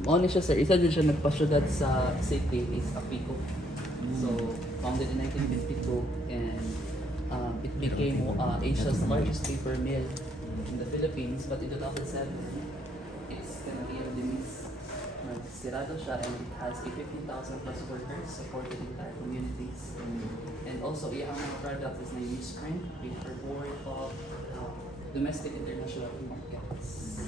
Mauni siya sir, isa din siya nagpasyudad sa city is Apico. So, founded in 1952 and it became Asia's largest paper mill in the Philippines. But in 2007, it's gonna be a demise. Nagsirado siya and it has a 15,000 plus workers supported entire communities. And also, ang mga product is na newsprint, paperboard, of domestic international markets.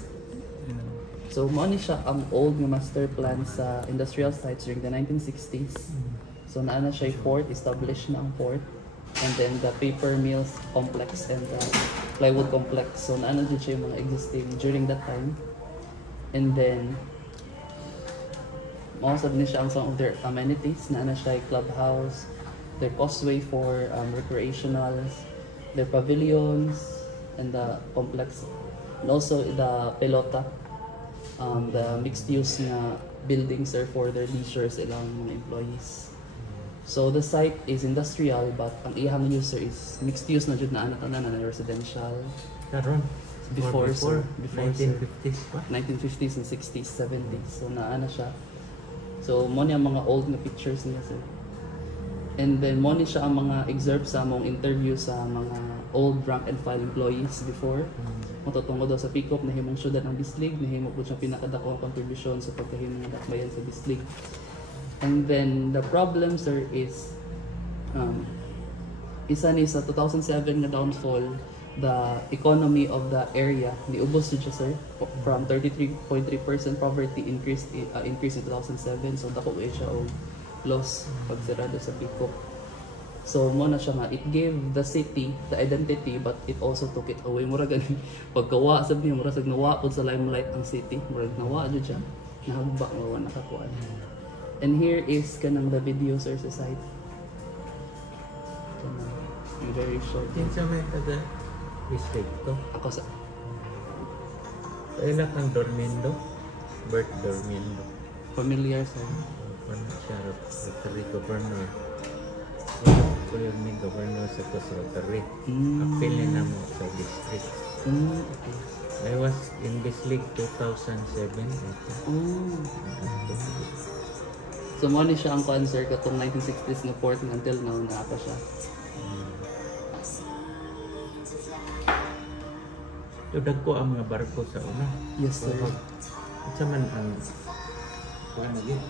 So, mauni siya ang old na master plan sa industrial sites during the 1960s. So, naana siya yung port, established na ang port. And then the paper mills complex and the plywood complex. So, naana din siya yung mga existing during that time. And then, mausap din siya ang some of their amenities. Naana siya yung clubhouse, their causeway for recreationals, their pavilions, and the complex. And also the pelota. The mixed use na buildings are for their leisures ilang mga employees. So the site is industrial but ang ihang user is mixed use na jud na ana tanan na residential. Karon Before 1950s pa. 1950s and 60s, 70s. So naana siya. So mo ni ang mga old na pictures niya sir. And then mo ni siya ang mga excerpts sa among interview sa mga old rank and file employees before. Matutungod daw sa pick-up na himong syudad ng Bislig, na himong po siyang pinakadako ang contribution sa pagkahimong dakbayan sa Bislig. And then the problem sir is isa ni sa 2007 na downfall, the economy of the area niubos siya sir from 33.3% poverty increase in 2007. So dako siya og loss pag sirado sa pick-up. So mo na siya nga, it gave the city the identity but it also took it away. Mura gani pagkawa sabi mura sag nawa pud sa limelight ang city, mura nawa jud siya, nahagbak nga nakakuan. And here is kanang the video sir sa site. Very short. Kinsa may taga Bislig to? Ako sa Kailan kang Dormindo? Bert Dormindo. familiar sir. Ano siya? Rotary Governor. Kuya may governor sa Rotary. Apil na mo sa district. Okay. I was in Bislig 2007. So mo ni siya ang concert katong 1960s nga port nga until now na pa siya. Tudag ko ang mga barko sa una. Yes sir. Isa man ang kuha na yun.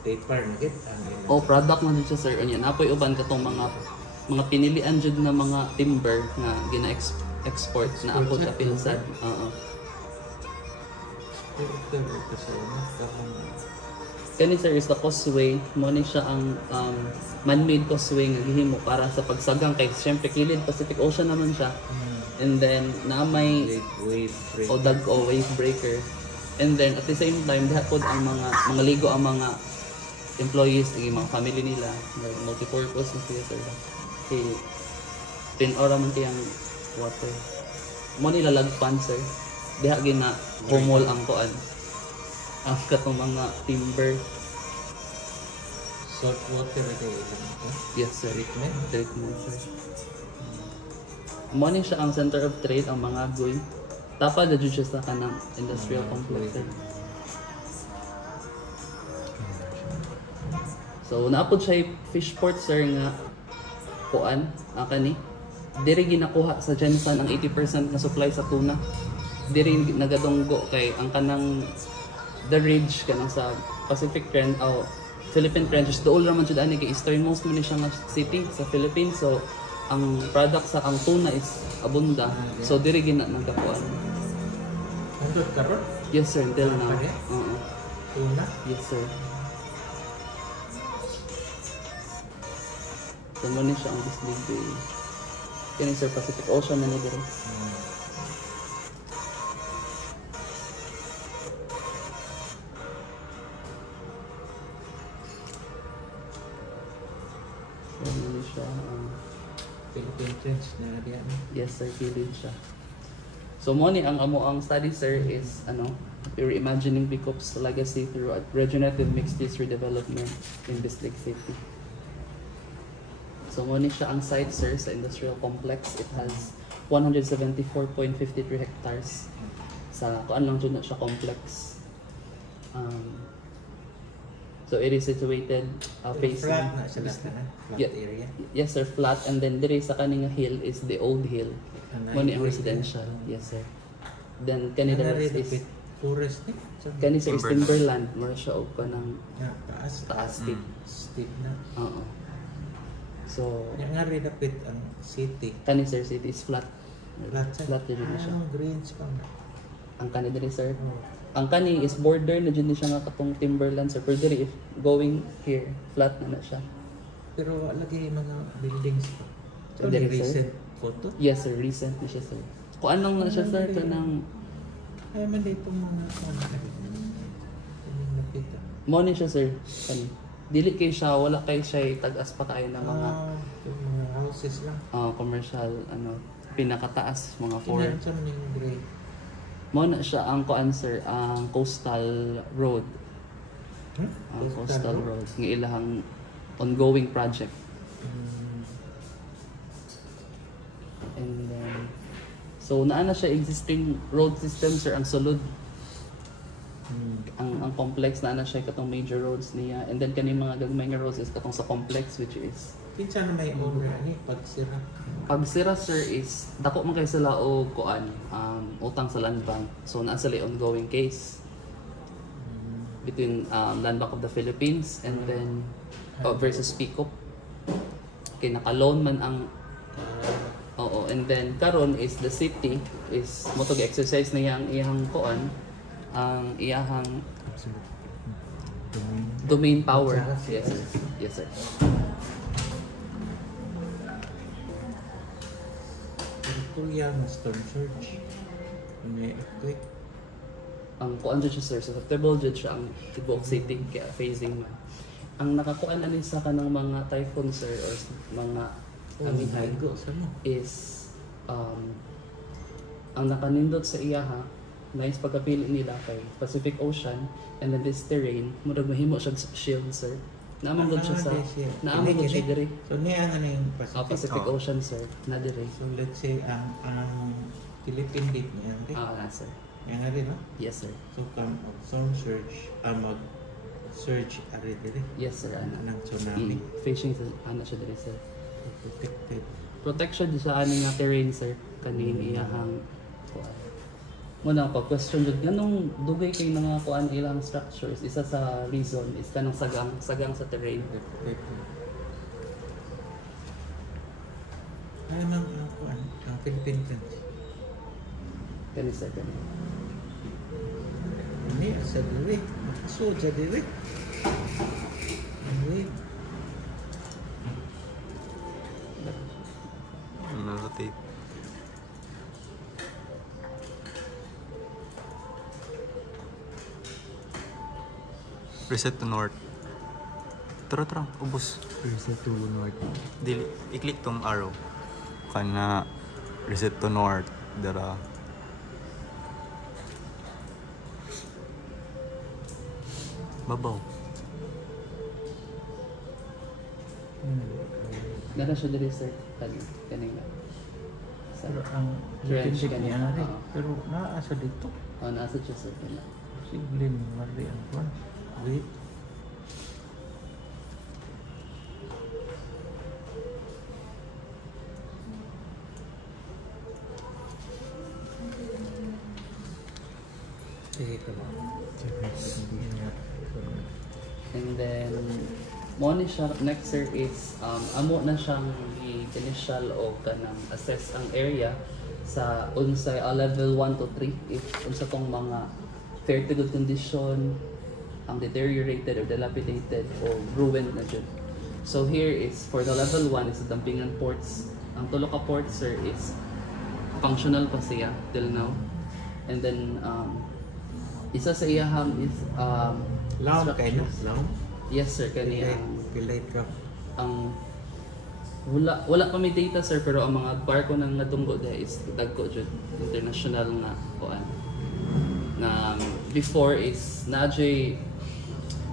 Paper na yun. Oh, product na din siya sir. Anya napoy uban katong mga pinilian jud na mga timber nga gina-export na ako sa Pilsad. Kani sir is the causeway. Mo ni siya ang man-made causeway nga gihimo para sa pagsagang kay syempre kilid Pacific Ocean naman siya. And then na may wave breaker. And then at the same time diha pod ang mga ligo ang mga employees ng mga family nila, multi-purpose na sila sir. Okay, pinora man kayang water. Mo nila lagpan sir. Diha gina humol ang kuan. Ang katong mga timber. Salt water na kayo. Yes sir. Treatment sir. Mo ni siya ang center of trade ang mga agoy. Tapa na jud siya sa kanang industrial complex sir. So naapod siya fish port sir nga kuan kani. Diri ginakuha sa Jensen ang 80% na supply sa tuna. Diri nagadunggo kay ang kanang the ridge kanang sa Pacific Trend o Philippine Trenches dool ra man jud ani kay easternmost man ni siya nga city sa Philippines. So ang product sa ang tuna is abunda. So diri gina nagkakuan. Andot karon? Yes sir, until now. Tuna? Yes sir. So mo ni siya ang Bislig Bay. Kani sir Pacific Ocean na ni diri. Siya Philippine Trench na diyan. yes sir, kilid siya. So mo ni ang amo ang study sir is reimagining Bicop's legacy through a regenerative mixed-use redevelopment in Bislig City. So mo ni siya ang site sir sa industrial complex. It has 174.53 hectares sa kuan lang jud na siya complex. So it is situated facing Flat na sila na. Flat Yeah. area. yes sir, flat, and then dire sa kaning hill is the old hill. Mo ni ang residential. Yes sir. Then kani Ano dire rin is forest ni? kani sir is timberland, more siya og kanang Taas. taas steep. Steep na. Oo. So Yan nga rin dapit ang city. kani sir city is flat. Flat siya. Flat din siya. Greens pa. Ang kani dire sir. Oh. Ang kani is border na dyan siya nga katong timberland sir. Pero dire if going here, flat na siya. Pero lagi mga buildings pa. So, Hindi, sir. recent photo. Yes sir, recent na siya sir. Kung anong na siya sir, kanang Ay, man dito mga nakita. mo ni siya sir. Kani. Dili kay siya, wala kay siya tag-as pa kayo na mga Yung mga houses lang. commercial, pinakataas, mga four. Kinan sa mga gray. Mo na siya ang kuan sir, ang coastal road. Ang coastal road. Ng ilahang ongoing project. And then, so naa na siya existing road system sir, ang sulod. Ang complex na siya katong major roads niya, and then kani mga gagmay nga roads is katong sa complex, which is Kinsa na may owner ni pagsira. pag sira sir is dako man kay sila og kuan utang sa land bank, so naa sila ongoing case between Land Bank of the Philippines and then versus Pico. Kay naka-loan man ang oo, and then karon is the city is mo to exercise na iyang kuan ang iyang domain power. Yes sir. Yes sir. Kuya ng storm surge. May earthquake. Ang kuan jud siya sir, susceptible jud siya ang tibuok city kaya phasing man. Ang nakakuan ani sa kanang mga typhoon sir or mga amihan Go sa mo. is ang nakanindot sa iyaha nice pagkapili nila kay Pacific Ocean, and then this terrain murag mahimo siya shield sir. Naamang gud siya sa naamang gud siya diri. So niya ang ano yung Pacific. Pacific Ocean sir, na diri. So let's say ang Philippine date niya rin. Na sir. Yan na rin, no? Yes sir. So come of storm surge, mag surge ari diri. Yes sir ana. Ng tsunami. Fishing sa ana siya diri sir. Protected. Protection di sa ani nga terrain sir kaning iyahang kuan. Mo na pag question jud nganong dugay kay mga kuan ilang structures, isa sa reason is kanang sagang sa terrain. Protected. Ano nang kuan? Ang Philippine country. Kani sir kani. Ini asa diri. So sa diri. Anyway, Rotate. Reset to north. Tara, ubos. reset to north. Dili, i-click tong arrow. Kana reset to north. Dara. Babaw. Nara siya diri sir kani nga. Sa Pero ang trench Philippine kani. niya na rin. Pero naasa dito. Nasa siya sir kani. Posible mali ang kuan. Wait. Sige ka lang. And then mo ni siya next sir is amo na siyang initial o kanang assess ang area sa unsay level 1 to 3 if unsa tong mga fair to good condition, ang deteriorated or dilapidated or ruined na jud. So here is for the level 1 is the Dampingan ports. Ang tulo ka ports sir is functional pa siya till now. And then isa sa iyahang is Laon kayo? structures. Laon? Yes sir, kani Pilay ka. ang wala pa may data sir, pero ang mga barko nang nadunggo dahil is dagko jud international nga kuan na before is nadjay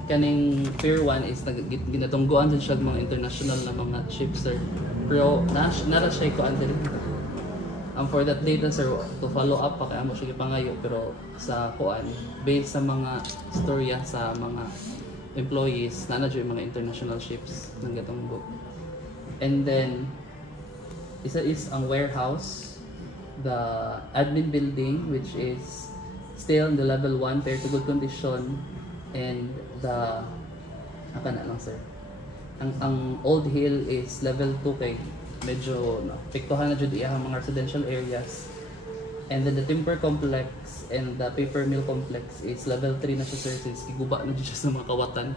kaning Pier 1 is ginatungguan din siya mga international na mga ships sir, pero nara siya kuan din For that data sir, to follow up pa kaya mo siya gipangayo pero sa kuan based sa mga storya sa mga employees na yung mga international ships ng gatong book. And then isa is ang warehouse, the admin building which is still in the level 1 fair to good condition, and the aka na lang sir. Ang Old Hill is level 2 kay medyo apektuhan na jud iyang mga residential areas. And then the timber complex and the paper mill complex is level 3 na siya sir since giguba na jud siya sa mga kawatan.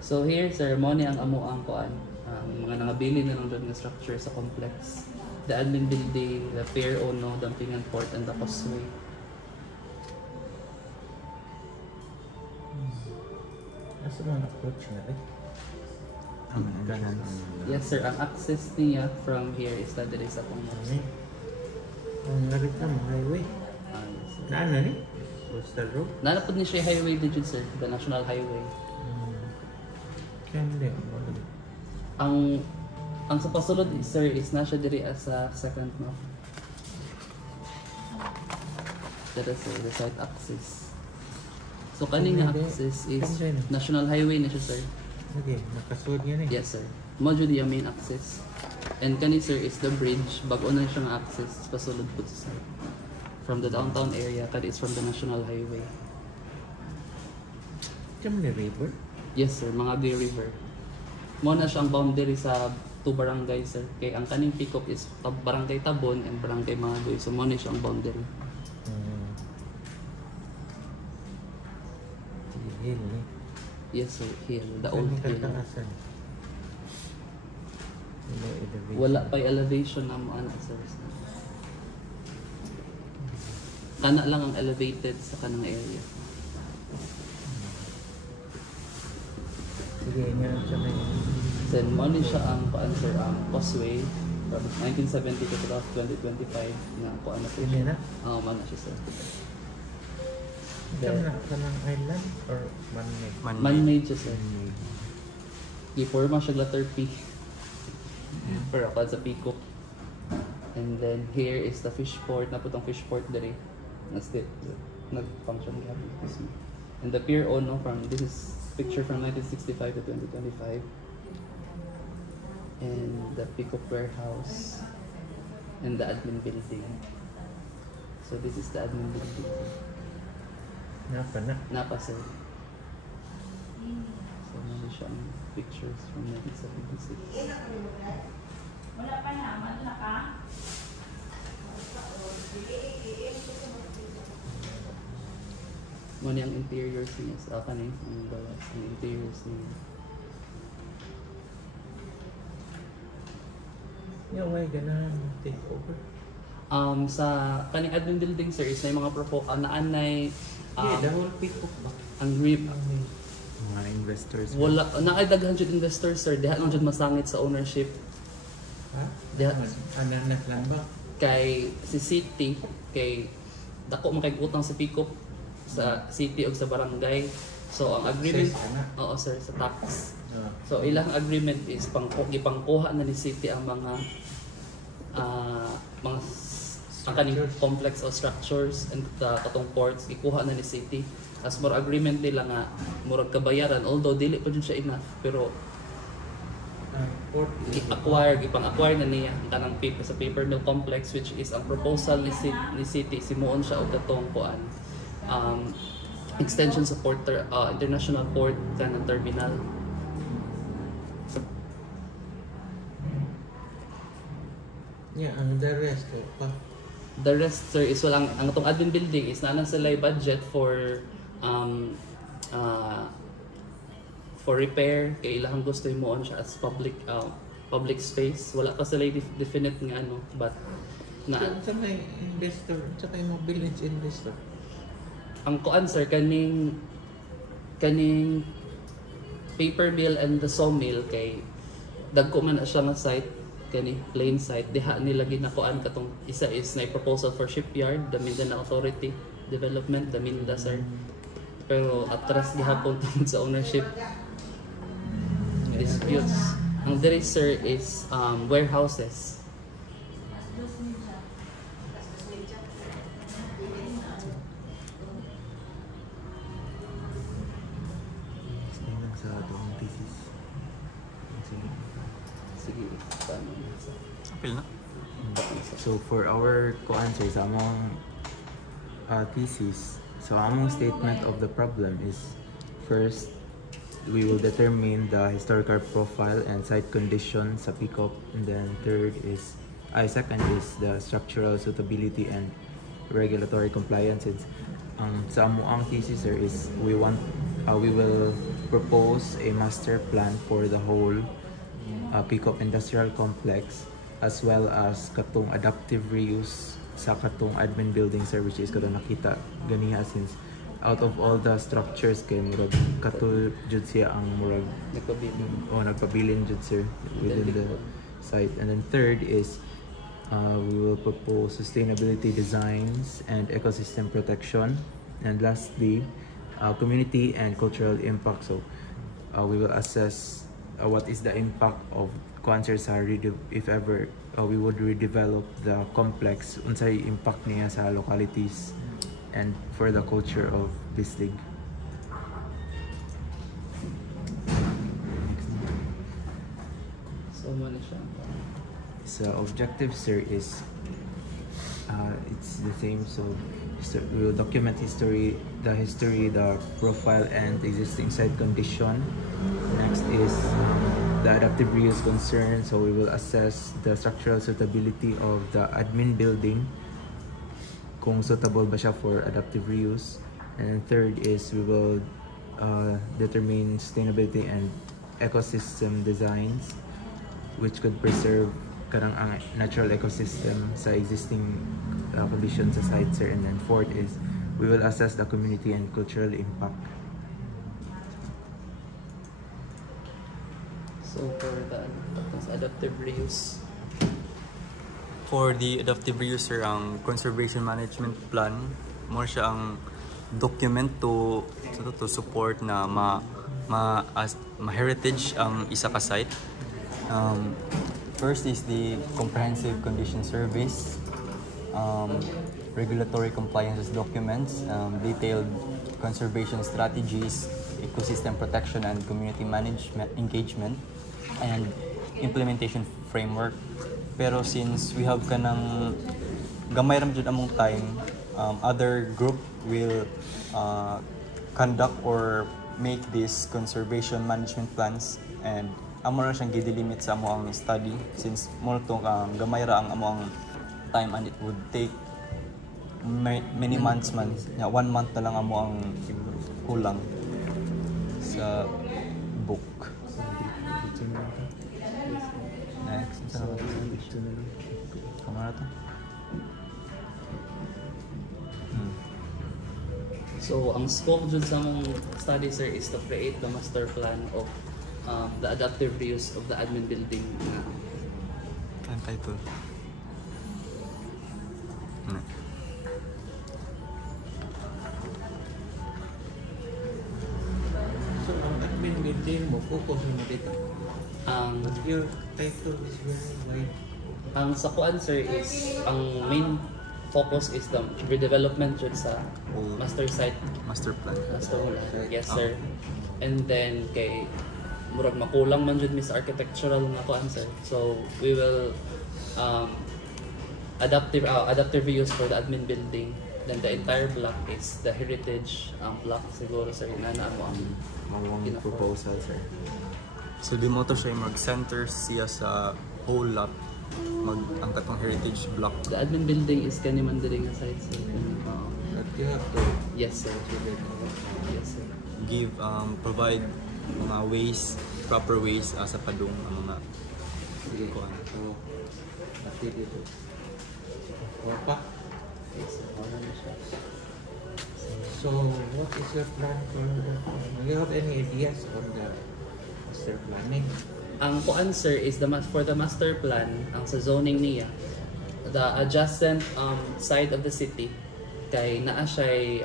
So here sir, mo ni ang amo ang kuan, mga nangabili na lang jud nga structure sa complex. The admin building, the pier ono, dumping port, and the causeway. Asa man approach na eh? Ang entrance. Yes sir, ang access niya from here is na dire sa pong Ano eh? Ang narit na mga highway. yes, sir. Naan na ni? Coastal Road? Nanapod ni siya highway digit sir, the national highway. Kaya hindi. Ang sa pasulod sir is na siya diri as sa second no. That is the site access. So kaning nga access is national highway na siya sir. Sige, nakasuod yan eh. Yes sir. Mo jud yung main access. And kani sir is the bridge, bag-o na siya nga access pasulod po sir. From the downtown area, kani is from the national highway. Kaya ni river? Yes sir, mga Gay River. Mo na siyang boundary sa two barangays sir. Kay ang kaning pick-up is Barangay Tabon and Barangay Mangagoy. So mo na siyang boundary. Hill eh. Yes sir, hill, the old hill. Kataasan. Elevation. Wala pa elevation na mo ana sir. Kana lang ang elevated sa kanang area. Sige, nga sa may... Then mo ni siya ang answer ang causeway from 1970 to 2025 na ko ano po Pili siya. na? Man na siya sir. Ikaw na ka ng island or man-made? Man-made siya sir. Giforma siya letter P. Pero ako sa Pico. And then here is the fish port. Naputong fish port dali. Nag-function gapon. And the pier ono from this is picture from 1965 to 2025. And the Pico warehouse and the admin building. So this is the admin building. Napa na? Napa sir. So meron siyang pictures from 1976. Wala pa naman na ka? Mo ni ang interiors niya sa kaning ang balas ang interiors niya. Yung way ganang take over. Sa kaning admin building sir is na yung mga naanay The whole people ba? ang grip Mga investors. wala naay daghan jud investors sir diha lang jud masangit sa ownership Ha? Diha. Ananas lang ba? kay si city kay dako man kay utang sa Pico sa city o sa barangay. So ang agreement Access ka na? oo sir sa tax. Oo. So ilang agreement is gipangkuha na ni city ang mga ang kaning complex o structures and katong ports ikuha na ni city as more agreement nila nga murag kabayaran although dili pa jud siya enough pero Port. gipang-acquire na niya ang kanang paper sa paper mill complex which is ang proposal ni city simuon siya og katong kuan extension sa port international port kanang terminal. Yeah, ang the rest pa. The rest sir is walang ang atong admin building is nanan sila budget for repair kay ilang gusto himuon siya as public space. Wala pa sila definite nga ano but Sa may investor, tsaka yung mga village investor. ang kuan sir kaning paper mill and the sawmill kay dagko man na siya nga site kani plain site diha nila ginakuan katong isa is na proposal for shipyard the Mindanao Authority Development the Minda sir pero atras gihapon tungod sa ownership disputes Ang diri sir is warehouses. Tingnan sa doong thesis. Sige, paano? Apil na? So for our co-answer sa among thesis, so among statement of the problem is first, we will determine the historical profile and site condition sa PICOP, and then second is the structural suitability and regulatory compliances. Sa amuang thesis sir is we will propose a master plan for the whole PICOP industrial complex, as well as katong adaptive reuse sa katong admin building sir, which is katong nakita ganiha, since out of all the structures kay murag katul jud siya ang murag Nagpabilin. nagpabilin jud sir within the site. And then third is we will propose sustainability designs and ecosystem protection, and lastly community and cultural impact. So we will assess what is the impact of cancer sa if ever we would redevelop the complex, unsay impact niya sa localities and for the culture of Bislig. So, ano siya? So objective sir is it's the same. So we will document the history, the profile and existing site condition. Next is the adaptive reuse concern. So we will assess the structural suitability of the admin building, kung suitable ba siya for adaptive reuse. And third is we will determine sustainability and ecosystem designs which could preserve kanang ang natural ecosystem sa existing conditions sa site sir. And then fourth is we will assess the community and cultural impact. So, for the adaptive reuse. For the adaptive reuse sir, ang conservation management plan, more siya ang document to support na ma-heritage ang isa ka site. First is the comprehensive condition surveys, regulatory compliance documents, detailed conservation strategies, ecosystem protection and community management engagement, and implementation framework. Pero since we have kanang gamay ram jud among time, other group will conduct or make these conservation management plans, and amo ra siyang gidelimit sa amo ang study, since mo tong gamay ra ang amo ang time, and it would take many months man. 1 month na lang amo ang kulang sa book. Next, kamara to. So, ang scope dun sa mong study sir is to create the master plan of the adaptive reuse of the admin building. Ang title. So, ang admin building mo, focus mo dito. Ang Your title is very wide. ang sa kuan sir is ang main focus is the redevelopment jud sa master site. Master plan. Yes sir. And then kay murag makulang man jud mi sa architectural nga kuan sir. So we will adaptive reuse for the admin building. Then the entire block is the heritage block siguro sir, inana mo ang Mawang proposal sir. So di mo to siya mag-center siya sa whole lot, ang katong heritage block. the admin building is kani man diri nga site sir. But you have to Yes sir. Yes sir. Give provide mga ways, proper ways sa padung ang mga kuan. So, pati dito. Wapa. So, what is your plan for the... Do you have any ideas on the master planning? Ang kuan sir is for the master plan, ang sa zoning niya, the adjacent side of the city kay naa siya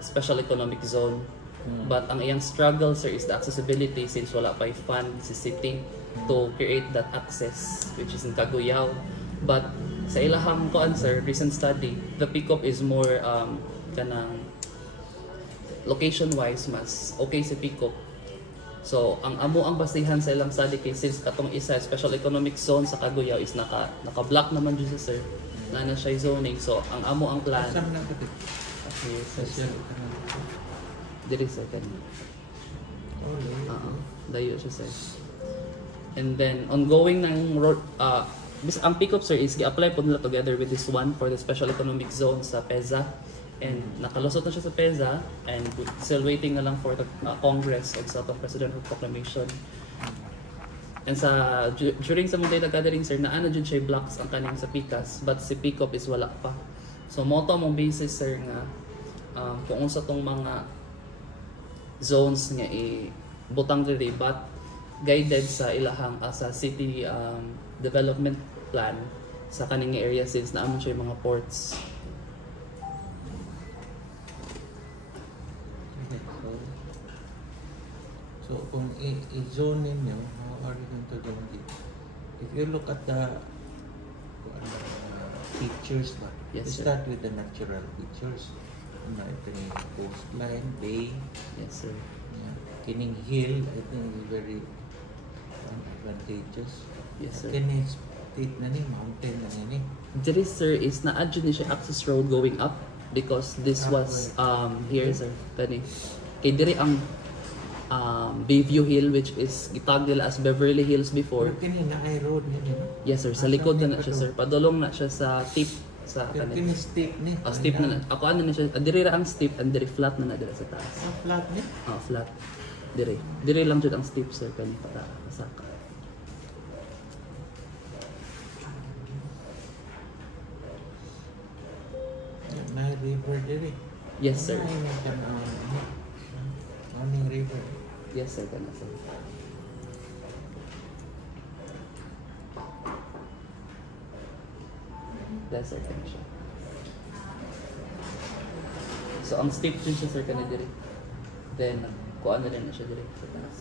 special economic zone. But ang iyang struggle sir is the accessibility, since wala pa fund si city to create that access which is in Caguyao. But sa ilahang kuan sir, recent study, the Picop is more kanang location wise mas okay si Picop. So ang amo ang basihan sa ilang study kay since katong isa special economic zone sa Caguyao is naka-block naman dyan siya sir. Na siya zoning. So ang amo ang plan. Saan na pati? Okay, Social sir. economic. Diri sir kanina. Oh, Dayo siya sir. And then ongoing ng road ang Picop sir is gi-apply po nila together with this one for the special economic zone sa PEZA. And nakalusot na siya sa PEZA and still waiting na lang for the Congress of South of Presidential Proclamation. And during sa mga data gathering sir, naano dyan siya blocks ang kaning sa PICAS but si Picop is wala pa. So moto mong basis sir nga kung unsa tong mga zones nga butang diri but guided sa ilahang sa city development plan sa kaning area since naamon siya yung mga ports. So kung i-zone ninyo, how are you going to zone it? If you look at the features, Yes, sir. start with the natural features. Ito yung coastline, bay, Yes sir. kining hill, I think is very advantageous. Yes sir. Kini state na ni, mountain na ni. Diri sir is na-add ni siya access road going up because this was here sir kani. Kay diri ang Bayview Hill which is gitawag nila as Beverly Hills before. Pero kini na ay road niya, no? Yes sir, sa likod na siya sir. Padulong na siya sa tip sa Pero kani. kini steep ni. Steep na. Ako ano na siya, diri ra ang steep and diri flat na diri sa taas. Flat ni. Flat. Diri. Diri lang jud ang steep sir kani para pasaka. Na river diri. Yes sir. Ay, may tanawin ni. Morning river. Yes sir kana sir. That's sir kana siya. So ang steep din siya sir kana diri. Then kuan na rin na siya diri sa taas.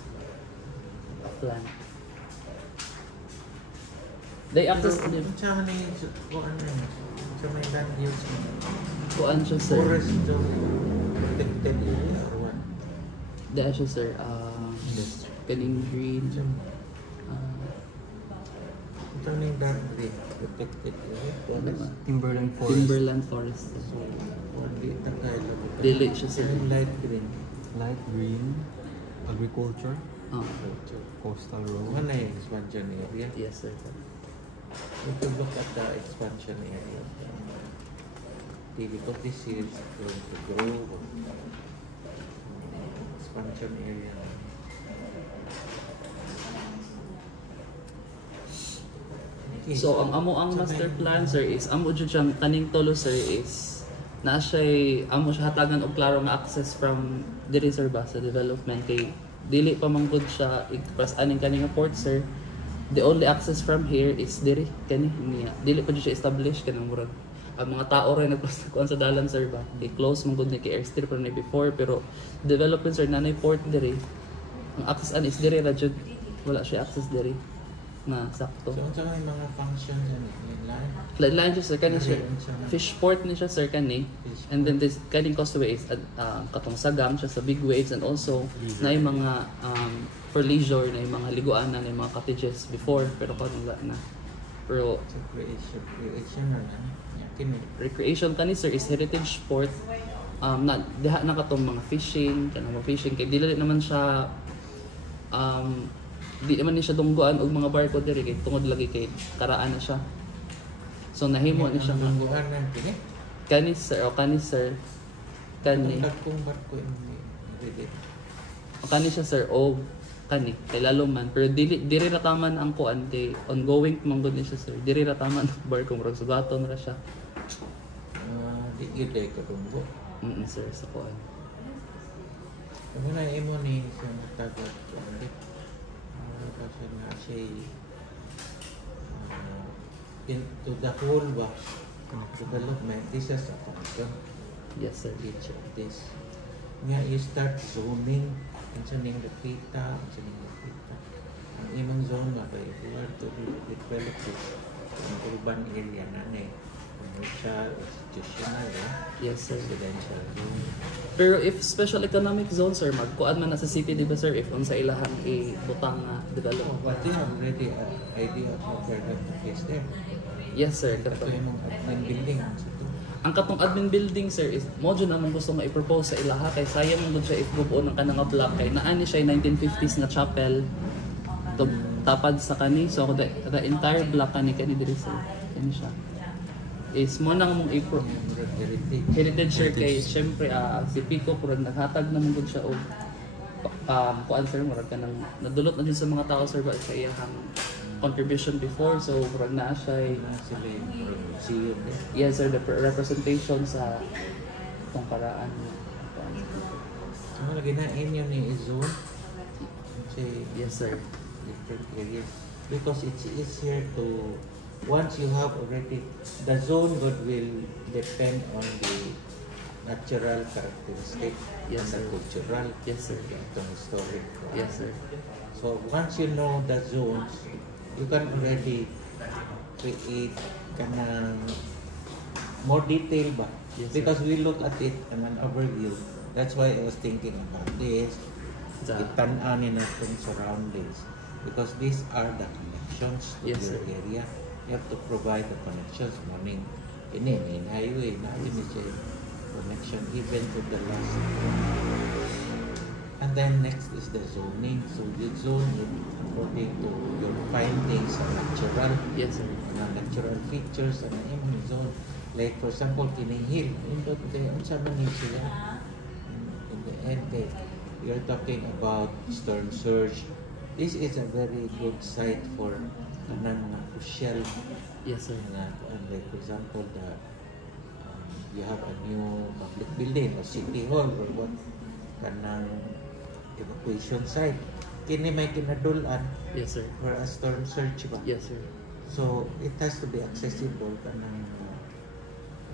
Plan. They access din. Sa ni kuan na. Sa may land use. Kuan siya sir. Forest to protected area or what? Dahil siya sir, kaning green. Ito na yung dark green. Protected area. Forest. Timberland Forest. Timberland Forest. Hindi takay lang. Dili siya sir. Yung light green. Light green. Agriculture. Coastal road. One na yung expansion area. Yes sir. If you look at the expansion area, because this is going to grow. Expansion area. Okay, So ang amo ang master plan sir is amo jud siyang kaning tolo sir is na siya amo siya hatagan og klaro nga access from diri sir ba sa development kay dili pa man gud siya express aning kaning port sir. The only access from here is diri kani niya. Dili pa jud siya establish kanang murag ang mga tao rin nagpasta kuan sa dalan sir ba. Kay close man gud ni kay airstrip pa na before pero development sir nanay port diri. Ang access an is diri ra jud. Wala siya access diri na sakto. So, sa may mga functions yan, line. Line siya sir kani sir. Fish port ni siya sir kani. And then this kaning causeway is katong sagam siya sa big waves and also na yung mga for leisure na yung mga liguan na yung mga cottages before pero karon wala na. Pero So, creation na lang. Kini. recreation kani sir is heritage sport. Na diha na katong mga fishing kanang mga fishing kay dili naman siya di naman ni siya dungguan og mga barko diri kay tungod lagi kay karaan na siya. So nahimo ni siya nga Ang na kini. kani sir kani Kung barko ini. kani siya sir o kani kay lalo man pero diri ra taman ang kuan kay ongoing manggod ni siya sir diri ra taman ang barko murag sugaton ra siya. Di gid ko tunggo. Sir sa kuan. Kung na imo ni sa tagat ulit. Kasi na siya into the whole development. This is a function. Yes sir. Each of this. Nga you start zooming. Ang saning nakita. Ang saning nakita. Ang imong zone ba kay if you are to develop it in urban area na commercial, institutional, Yes, sir. residential zone. Pero if special economic zone, sir, magkuan man na sa city, di ba, sir, if unsa ilahang ibutang nga develop. But they have already an idea of what they're going to face there. Yes, sir. Ito yung admin building. Ang katong admin building, sir, is mo dyan naman gusto nga i-propose sa ilaha kay sayang mo siya if gubuo ng kanang nga block kay naani siya yung 1950s na chapel tapad sa kani. So the entire block kani diri, sir. Kani siya. Is mo nang mong heritage, sir, kay syempre si Pico purag naghatag naman gud siya og kuan, sir, murag ka nang nadulot na din sa mga tao, sir, ba sa iyang contribution before, so murag naa siya Sila yung museum. yes, sir, the representation sa itong paraan. So, ginain yun ni zone. Say, Yes, sir. different areas. Because it's easier to, once you have already, the zone will depend on the natural characteristic Yes, and the sir. cultural, Yes, sir. the historic. Yes, sir. So once you know the zones, you can already create kanang more detail ba? Yes, sir. Because we look at it in an overview. That's why I was thinking about this. Itan-anin natin surroundings. Because these are the connections to Yes, your sir. area. You have to provide the connections. Morning, in highway, na siya connection even to the last. And then next is the zoning. So you zone it according to your findings sa natural, Yes, sir. natural features and imong zone. Like for example, Kining Hill, indot kayo unsa man ni sila. In the end, you're talking about storm surge. This is a very good site for kanang mga crucial. Yes, sir. And like for example, you have a new public building or city hall or what kanang evacuation site. Kini may kinadulan Yes, sir. for a storm surge ba? Yes, sir. So it has to be accessible kanang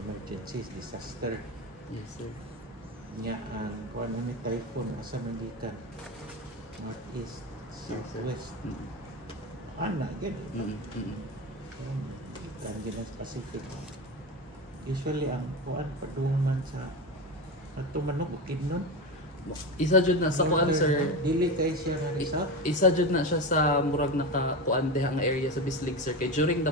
emergencies, disaster. Yes, sir. Nya ang kuan ni typhoon asa man gikan? Northeast, southwest. Ana gid. Kanang Pacific. Usually ang kuan padungan sa ato manok Bukidnon. Isa jud na sa kuan, sir. Dili kay siya nga isa. Isa jud na siya sa murag nakakuan diha nga area sa Bislig, sir. Kay during the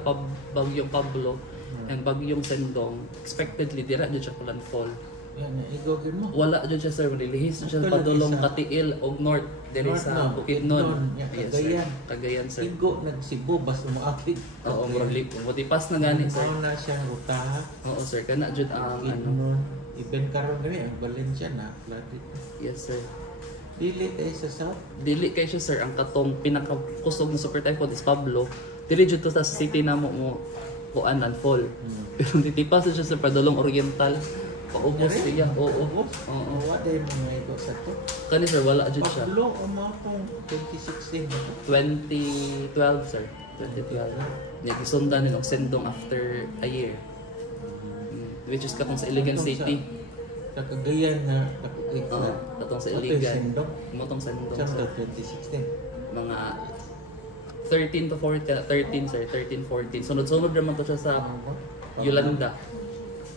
bagyong Pablo and bagyong Sendong, expectedly dira jud siya landfall. Yan igo gyud mo. Wala jud siya, sir. Nilihis siya Actually, padulong isa. Katiil og north diri North, sa no? Bukidnon. Bukidnon. Yeah, Yes, Cagayan. sir. Cagayan, sir. Igo nagsibo basta moapit. Oo, murag mutipas na gani, sir. Mao na siya rutaha. Oo, sir. Kana jud ang ano. Bukidnon. Even karon gani ang Valencia na flooded. Yes, sir. Dili kay sa south. Dili kay siya, sir, ang katong pinakakusog ng super typhoon is Pablo. Dili jud to sa city na mo kuan landfall. Pero titipas siya sa padulong oriental. Paubos siya. Oo. Oo. Wa day mga igo sa to. Kani, sir, wala jud siya. Pablo ang mga pong 2016. 2012, sir. 2012. Niya gisundan nilang Sendong after a year. Which is katong sa Iligan City. Sa Cagayan na Oo. Katong sa Ito yung Iligan. Sendong. Motong Sendong, Sa sir. 2016. Mga 13 to 14, 13, sir, 13, 14. Sunod-sunod naman to siya sa Yolanda.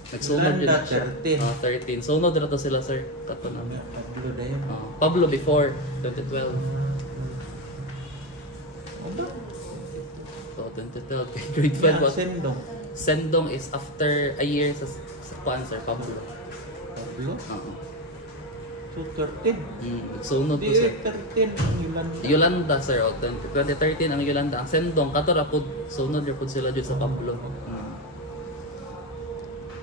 Nagsunod din Yolanda, siya. 13. 13. Sunod na to sila, sir. Kato namin. Pablo na yun. Pablo before 2012. Ano? So, 2012. Grade 12 Yeah, was. Sendong. Sendong is after a year sa kuan, sir, Pablo. Pablo. Oo. So 13. Sunod to, Di sir. 13 ang Yolanda. Yolanda, sir. 2013 ang Yolanda. Ang Sendong, kato rapod. Sunod rapod sila dyan sa Pablo.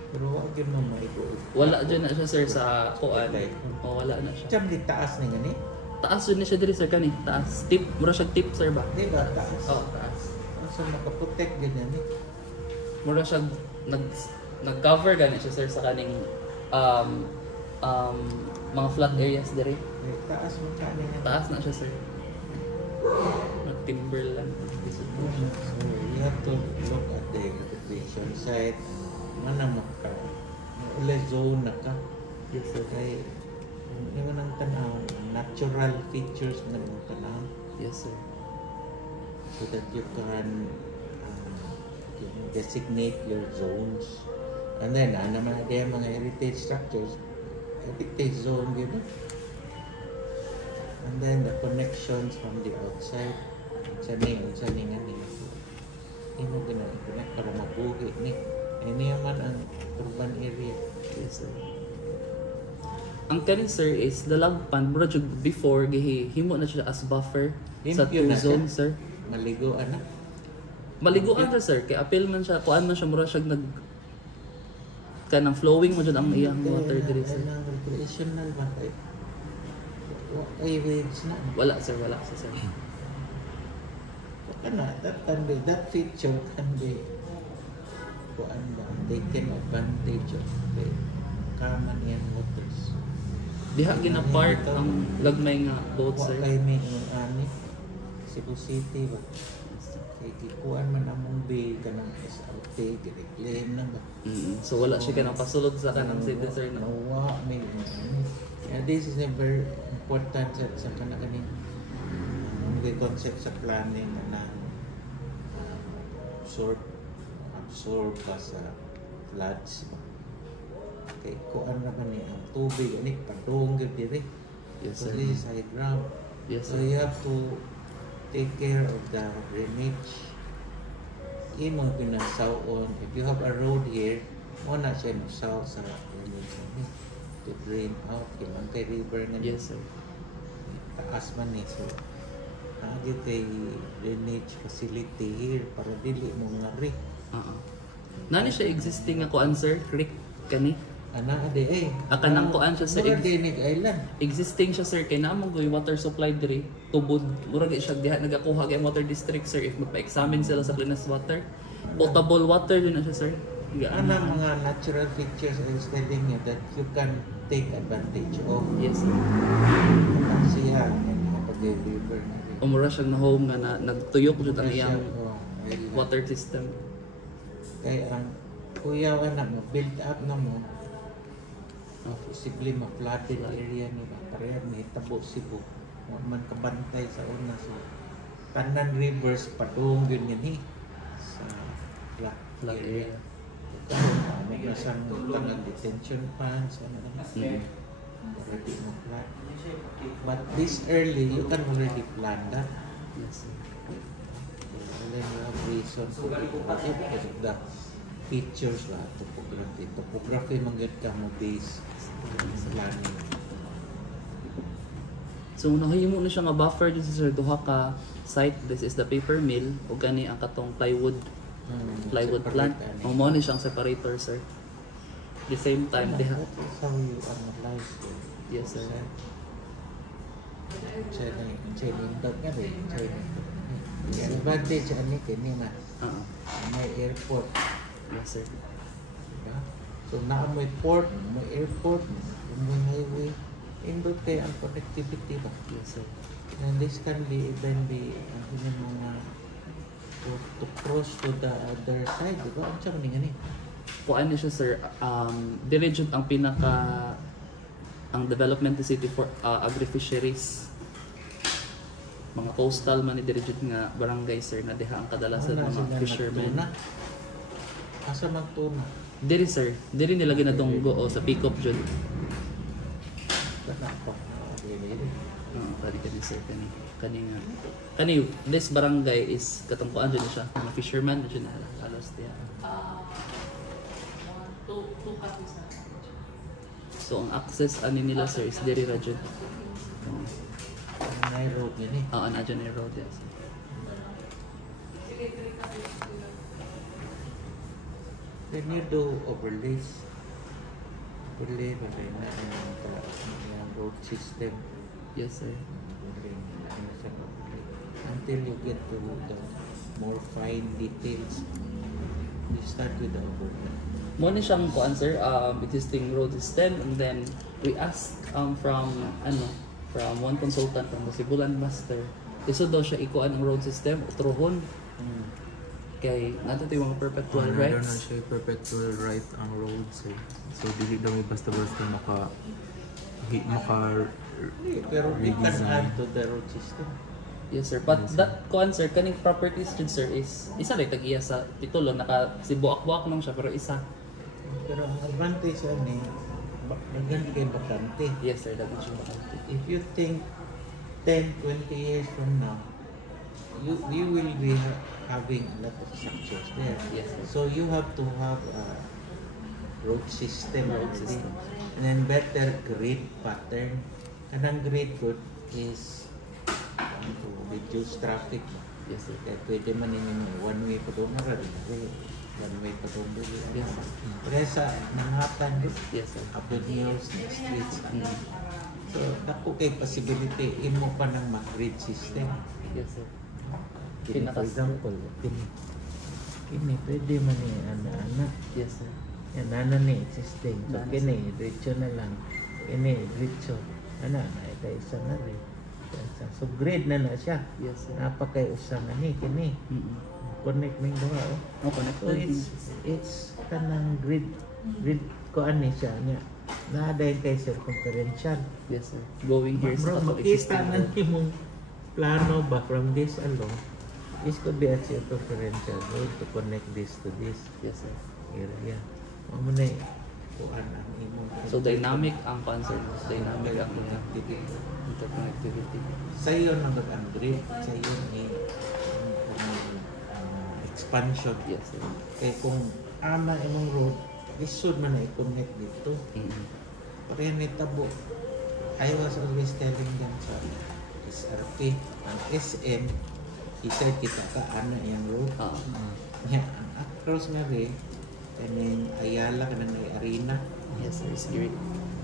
Pero wag yun mo maigo. Wala dyan na siya, sir, sa kuan. O, wala na siya. Siyam di taas na gani. Taas yun na siya diri, sir, kani. Taas. Tip. Mura siya tip, sir, ba? Di ba taas? Oo, taas. So nakaprotect din yan eh. Mura siya nag-cover gani siya, sir, sa kaning mga flat areas diri. May taas mo kani yan. Taas na siya, sir. Nag-timber lang. So you have to look at the evacuation site. Mana mo ka? Ula zone na ka. Yes, sir. Kay yung nang tanaw, natural features na mo tanaw. Yes, sir. so that you can designate your zones. And then, naman dia mga heritage structures, heritage zone, gitu. And then the connections from the outside, saning nga nila. Ino gina-connect para mabuhi ni. Ini naman ang urban area. Yes, sir. Ang kani sir is lalagpan bro jud before himo na siya as buffer sa Limpyo two na siya. zones sir. Maligo, anak. Maliguan ra sir kay apil man siya kuan man siya mura siya nag kanang flowing mo jud ang iyang water diri sir. Ang recreational ba kayo? Ay, waves na. Wala sir, wala sir. That feature can be taken advantage of the common yan waters. Diha gina-park ang lagmay nga boat sir. Kay may ani Cebu City ba? Kay gikuan man among bay kanang SRT reclaim na ba? So wala siya kanang pasulod sa kanang city sir na. Nawa may and this is a very important sa kanang the concept sa planning na absorb pa sa floods ba? Kay kuan na ba ni ang tubig ani padung gyud diri. Yes So sir. this is high ground. Yes So sir. you have to take care of the drainage. Imong pinasawon. If you have a road here, mo na siya masaw sa drainage ni to drain out yung kay river nga Yes sir. taas man ni so agi kay drainage facility here para dili mo ngari. Nani siya existing nga kuan sir creek kani? Ana ade Kanang kuan siya sa Mura Dinig Island. existing siya sir kay namo goy water supply diri tubod murag siya diha nagakuha kay water district sir if magpa-examine sila sa cleanest water potable water din na siya sir. Ana mga natural features is telling you that you can take advantage of. Yes sir. Siya kapag river na rin. Umura siya na home nga na nagtuyok jud ang Siya, iyang island. water system. Kaya ang kuyaw na mo, build up na mo, possibly ma-flooded area nila. Parehab may tabo Cebu. Man kabantay sa una sa Tanan Rivers, padung yun yun sa Flood area. area. May kasang tanang detention ponds, ano na. Already ma-flood. But this early, you can already plan that. Yes sir. And then you have reason to be it because of the features lah, topography. Topography manggad ka mo base sa planning. So nahimo na siya nga buffer dito sa duha ka site. This is the paper mill o gani ang katong plywood plant. Ang mo ni siyang separator sir. The same time diha. That is how you analyze it. Yes sir. China indot nga rin. Yung advantage ani kini na may airport. Yes sir. Diba? So naa may port, may airport, may highway. Indot kay ang connectivity ba? Yes sir. And this can be even be mga to cross to the other side, di ba? Ang siya ni Kuan ni siya sir, dili jud ang pinaka ang development ni city for agri-fisheries. Mga coastal man ni diri jud nga barangay sir na diha ang kadalasan mga fishermen. Asa magtuna? Diri sir, diri nila ginadunggo o sa pick up jud. Napak na Kani kani sir kani nga. Kani this barangay is katungkuan jud siya. Mga fishermen jud na halos diha. So ang access ani nila sir is diri ra jud. may road yun eh. Na dyan yung road yes. Then you do overlays. Overlay ba rin na yung road system. Yes sir. Until you get to the more fine details. You start with the overlay. Muna siyang kuan sir, existing road system, and then we ask from one consultant from the Cebulan Master. Iso daw siya ikuan ang road system, utrohon. Kay nato tayo mga perpetual Meron na rights. siya perpetual right ang roads eh. So dili daw may basta-basta Pero we can redesign. add to the road system. Yes sir, but that kuan sir, kaning properties jud sir is isa ray tag-iya sa titulo, naka si buak-buak lang siya pero isa. Pero ang advantage ani, daghan kay bakante. Yes sir, dapat siya bakante. If you think 10, 20 years from now, you will be having a lot of structures there. Yes sir. So you have to have a road system, Road already. system. And then better grid pattern. Kanang grid food is to reduce traffic. Yes sir. Kaya pwede man ninyo one way pa doon one way pa doon Yes sir. Kaya sa Manhattan, Yes sir. Upwood Mills, next streets. Mm. So, naku kay possibility, imo pa ng mag-grid system. Yes sir. Kini, for example, kini pwede man ni ana-ana. Yes sir. Yan, ana ni existing. So, Nana, kini, diretso na lang. Kini, diretso. Ana, na isa na rin. So, grid na na siya. Yes sir. Napakay usa na ni, kini. Connect mo yung duha, oh. Oh, connect. So, it's kanang grid ko ani siya niya. Naadayin kay circumferential. Yes sir. Going here Bro, sa makita existing na road. mong plano ba from this along. This could be a circumferential road to connect this to this Yes sir. area. Mo na kuan ang imong So dynamic ang concern, dynamic ang connectivity. interconnectivity. Sa iyo nang ang grid, sa iyo ni expansion. Yes sir. Kaya kung ama imong road, lisod man na i-connect dito. Pareha may tabo. I was always telling them sa SRP, ang SM, isa kita ka ana yung road. Ah. Yeah, ang across nga rin, kaning Ayala, kanang Arena. Yes sir. It's great.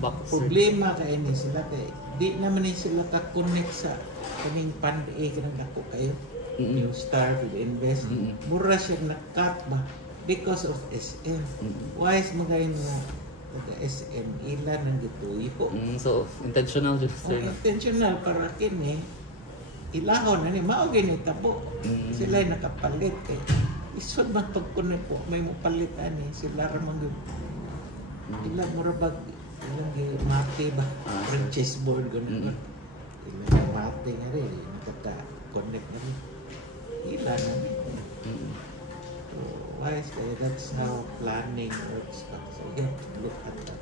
Back Problema kay ni sila kay di naman ni sila ka-connect sa kaning Pan-A kanang dako kayo. New Star with Invest. Mura siya na-cut ba because of SM. Why is magayon nga SM ilan nang gituyi po? So intentional just sir. Intentional para kini ilahon na ni mao gini tabo. Sila ay nakapalit kay isod man pagkunin po may mopalit ani sila ra man gyud. Ilang murabag ilang mate ba? Chessboard ganun. Ilang mate nga rin nakaka-connect na rin. Ilan na rin. So, wise kaya that's how planning works. So you have to look at that.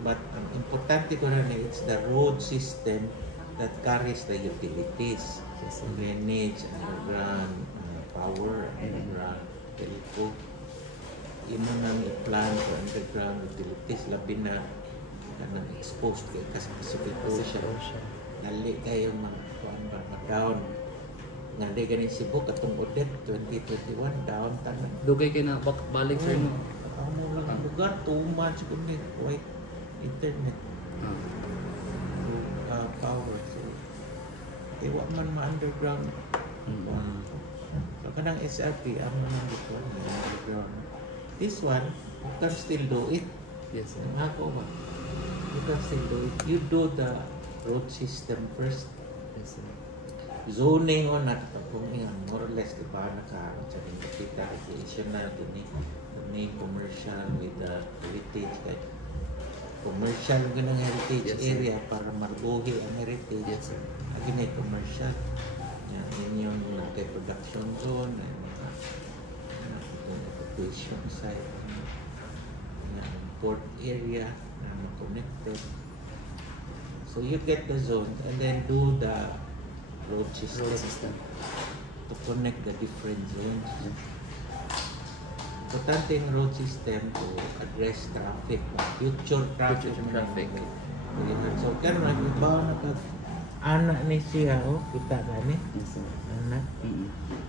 But ang importante ko na it's the road system that carries the utilities. Drainage, underground, power, underground, telephone. Yun nang i-plan for underground utilities. Labi na kanang exposed kay kasi siya. Dali kayo mag-down. Ngali ganin Cebu katong Odette 2021 down tanan. Dugay kay na balik sir no. Amo lang ang lugar too much kundi white internet power so wa man ma-underground. So kanang SRT ang naman dito underground. This one you can still do it. Yes sir. Ako ba? You can still do it. You do the road system first. Yes sir. Zoning on at kung yan, more or less diba nakaroon sa kita recreational ni commercial with the heritage kay commercial ganang heritage Yes, sir. area para marbuhi ang heritage. Yes sir. Again ay commercial. Yan yung kay production zone and occupation site. Yan, port area na connected. So you get the zones and then do the road system to connect the different zones. Importante yung road system to address traffic, future traffic. So, kaya ibaw na pag anak ni siya, oh, kita ba ni? Yes sir. Anak,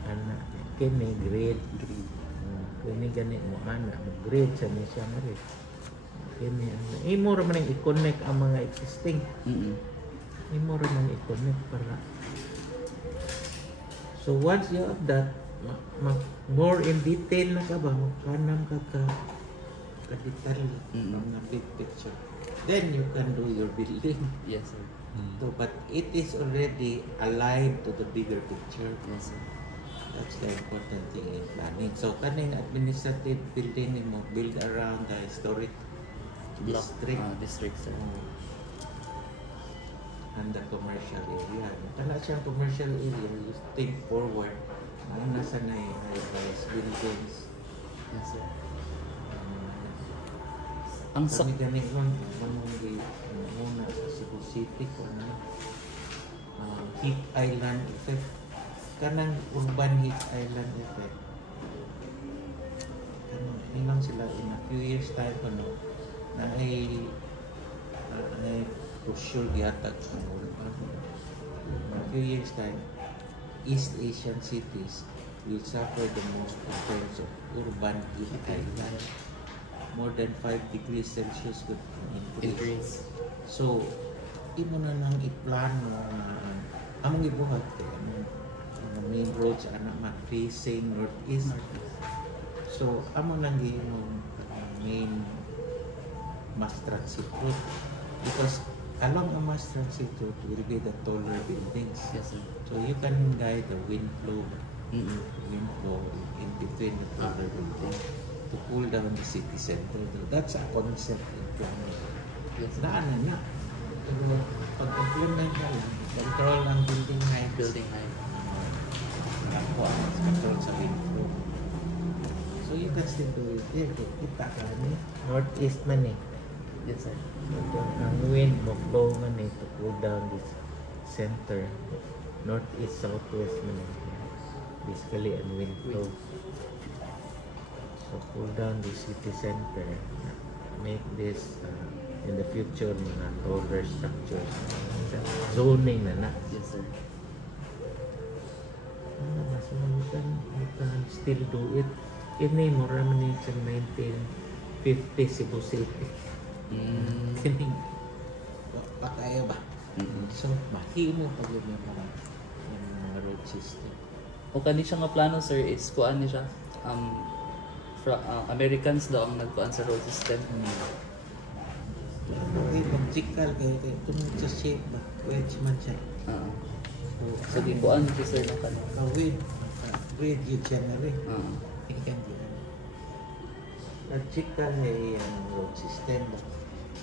anak, kini grade. Kini gani mo anak, grade sa ni siya na rin. Kini, imo raman ang i-connect ang mga existing. Imo raman i-connect para so once you have that, more in detail na ka ba, magkanam ka ka-detail from the big picture. Then you can do your building. Yes sir. So, but it is already aligned to the bigger picture. Yes sir. That's the important thing in planning. So, kaning administrative building mo build around the historic Block district. district sir. and the commercial area. Kana siyang commercial area, you think forward, nasa na high-rise buildings. Yes, sir. Ang sa... Kami ganit lang, muna sa Cebu City ko na heat island effect. Kanang urban heat island effect. Inang sila in a few years time na ay for sure gihatag ang urban. In a few years time, East Asian cities will suffer the most in terms of urban heat island. More than 5 degrees Celsius could increase. So, imo na nang iplano na among ibuhat kay ang main roads ana facing northeast. So, amo nang gihimong main mass transit route because along a mass transit route will be the taller buildings. Yes, sir. So, you can guide the wind flow in between the taller buildings to cool down the city center. That's a concept in planning. Yes, sir. Na. Pero pag-implement na lang, control ang building height. Building height. Ako ang control sa wind flow. So you can still do it there. Kita ka ni northeast man eh. Yes, sir. So ang wind mo flow man eh to cool down this center. Northeast, southwest man eh. Basically ang wind flow. So cool down the city center. Make this in the future mga taller structures. Zoning na. Yes, sir. Mas you can still do it. Ini mo raman ni sa 1950 Cebu City. Kining kaya ba? So mahimo pag yung mga road system. O kani siya nga plano, sir, is kuan ni siya. Americans daw ang nagkuan sa road system. Okay, logical kayo tunod sa shape ba? Wedge man siya. So di kuan siya, sir, na kano. Kawid, grade yun siya na rin. Ikan din. Logical ay road system ba?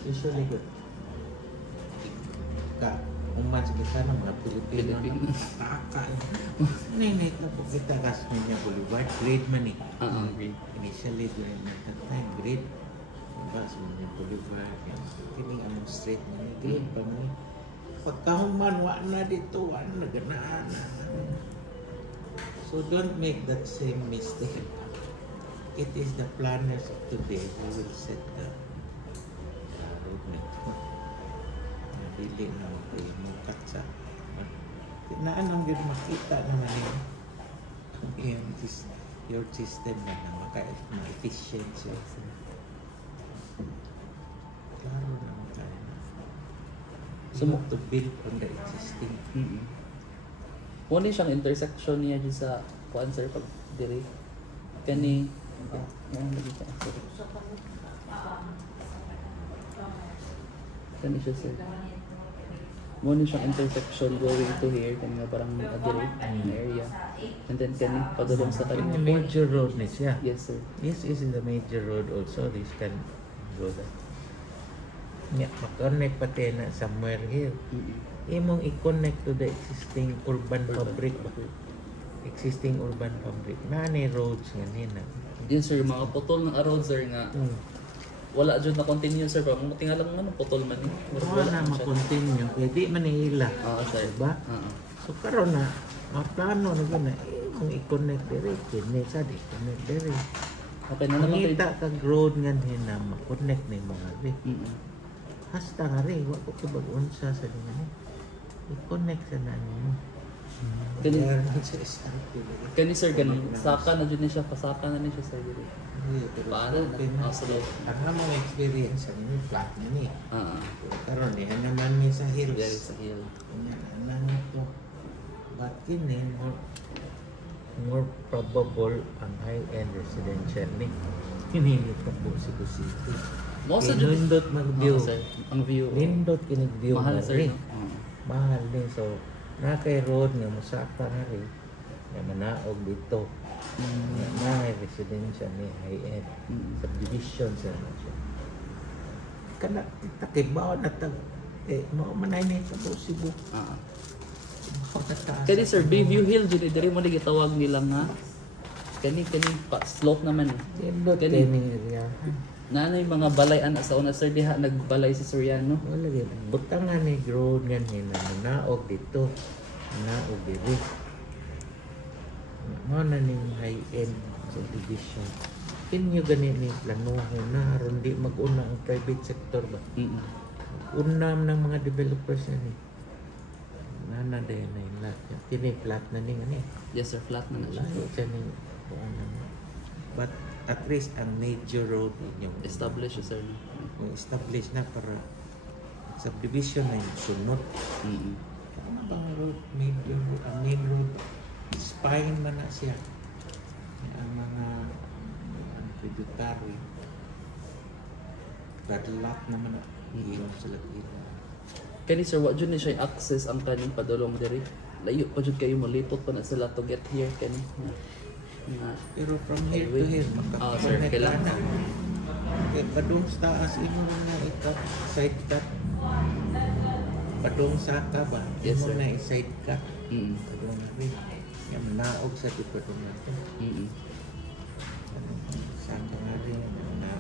Usually good. Uman sa kita ng mga Pilipino na kakain. Nainit na po kita Casmania Boulevard. Grade man eh. Initially during that time, grade. Casmania Boulevard. Kining ang straight na eh. Grade pa mo eh. Pagkahuman, wala na dito. Wala na ganaan. So don't make that same mistake. It is the planners of today who will set the road network. Dili na mo katsa. Naan ang makita naman your system na maka-efficiency. Klaro naman tayo. So, to build on the existing. Muna siyang intersection niya dyan sa kuan, sir, pag diri. Kani, kani siya, sir. Muna siyang intersection going to here, kani nga parang diri, area. And then kani, padulong sa kani. The major road ni siya. Yes, sir. This is in the major road also. This can go there. Yeah, connect pati na somewhere here. Imong i-connect to the existing urban fabric. Existing urban fabric. Nani roads nga nina. Yes, sir. Mga putol ng road, sir, nga wala dyan na continue, sir. Parang tingala lang ano, putol man. Wala na ma-continue. Kaya di man nihila. Sir. Diba? So karon na, maplano na gano'n. Imong i-connect dire. Kini sa di connect dire. Okay na naman kayo. Ngita kag road nga nina, ma-connect na yung mga di. Hasta nga rin, wala ko kibag-unsa sa di nga i-connect sa nani mo. Kani, sir, ganun. Saka na dyan siya. Pasaka na siya, sir. Paano na? Sa loob. Ang mo experience ano ni flat na ni. Karon ni naman ni sa hills. Very sa hill. Nang ito. But kini more probable ang high-end residential ni. Hinili ka po si City. Most of Nindot mag-view. sir. Ang view. Nindot kinig-view. Mahal, sir. Mahal din. So, na kay road nga musaka na rin. Nga manaog dito. Na residential ni high-end. Subdivision sa siya. Kana takibaw na tag Mo manay ni sa Cebu. Ah. Mao na taas. Kani sir, Bayview Hill dili diri mo gitawag nila nga kani pa slope naman eh. Tindot Kani. kani area. Nanay mga balay ana sa una sir diha nagbalay si Soriano. Wala gyud. Butangan ni road nga ni naog dito. Naog diri. Mao na ning high end subdivision. Kinyo gani ni planuhon na aron di mag-una ang private sector ba. Unam ng mga developers ni. Nana day na yung lot. Kini flat na ni ani. Yes sir, flat na na siya. Layo siya ni kuan na. But at least ang major road ninyo Establish sir. establish na para subdivision na yung sunod. Ano bang road? Major road, ang main road, spine man na siya. Ang mga tributary, badlak naman na iyon sa lagin. Kani sir, wa jud ni siya access ang kaning padulong diri. Layo pa jud kayo malipot pa na sila to get here kani. Nga Pero from here to here, sir, makakonnect kailangan. na. Kaya padung sa taas, imo na ikat, side cut. Padung sa ka ba? Yes, Imo sir. na i-side cut. Mm. Padung na rin. Yan, naog sa di padung natin. Saan ka nga rin, na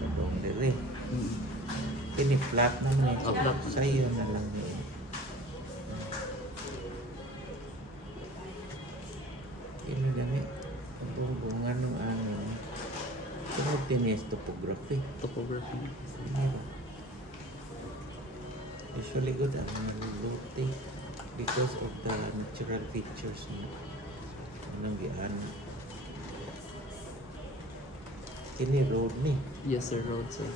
padung rin. Ini flat naman eh. Flat. Sa'yo na lang yun. Ini gani. Ang ano. Ito tinis topography. Topography. Usually good ang luluti because of the natural features niya. Anong gian. Kini road ni. Yes sir, road sir.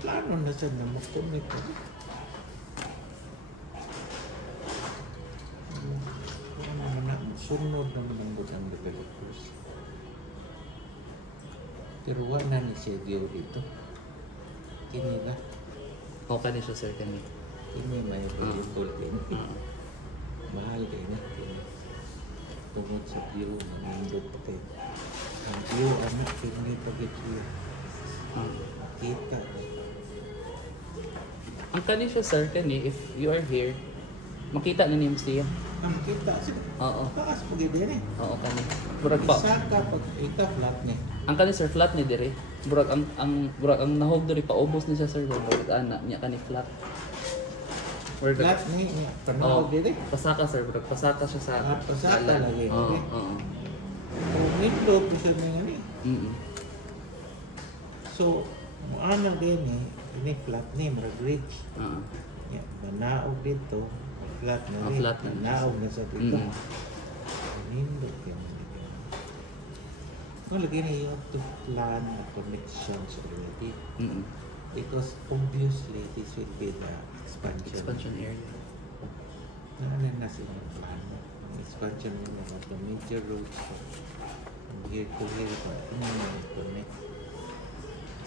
Plano na siya na makumit. Sunod naman ang butang developers. Pero wala ni Sergio dito. Kini na. O kani siya sir kani. Kini may available din. Mahal din na. Tungkol sa view, nandun pa kayo. Ang view, anak, kini pag-view. Kita. Ang kani siya sir kani, if you are here, makita na niyo siya. Ang kita siya. Oo. Takas pag-ibig eh. Oo kani. Burag pa. Isa ka pag ita flat niya. Ang kani sir flat ni dire. Burag ang nahog diri paubos ni siya sir burag ana niya kani flat. Burag Flat niya. Panawag din eh. pasaka sir, burag pasaka siya sa Pasaka dalan. lagi. Oo, Okay. oo. Window po siya na yan eh. So, ano din eh. Ini flat niya, marag ridge. Oo. Yeah, manaog dito. Flat na rin. Flat na rin. Manaog na sa dito. Mm. Nindot yan. No, lagi na you have to plan the connections already. Because obviously this will be the Expansion area. Naanan na sila ng plan. Ang expansion mo na the major roads from here to here. Ano na i-connect?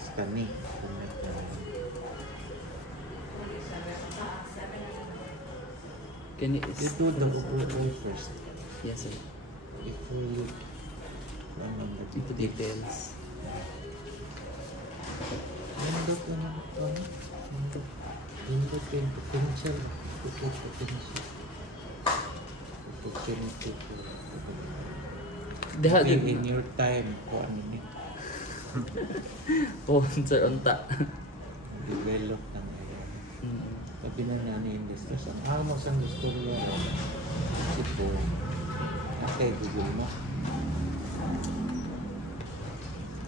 Stani. Connect na rin. Can you You do the overall first. Yes sir. If you Into details. Nandot na lang ito. Nandot. Nandot yung potential. Potential. Opportunity to Diha Maybe di in your time kung ano ni oh sir unta. develop ng area. Sabi na namin yung discuss. Ang amos ang gusto niya Cebu. Okay, Google mo.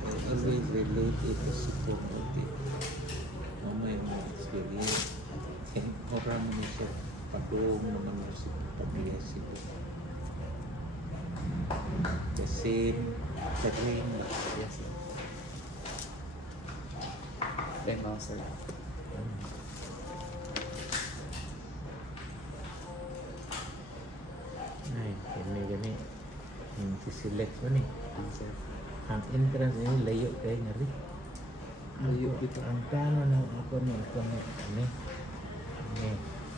I always relate it to Cebu. May mga experience. Orang mo siya. Padung naman mo sa pamilya Cebu. The same. The green. Yes sir. Thank you sir. Ay, gani. Yung siselect mo ni. Sir. Ang entrance niya layo kayo nga rin. Layo dito. Ang plano ng ako ni ano. Ni.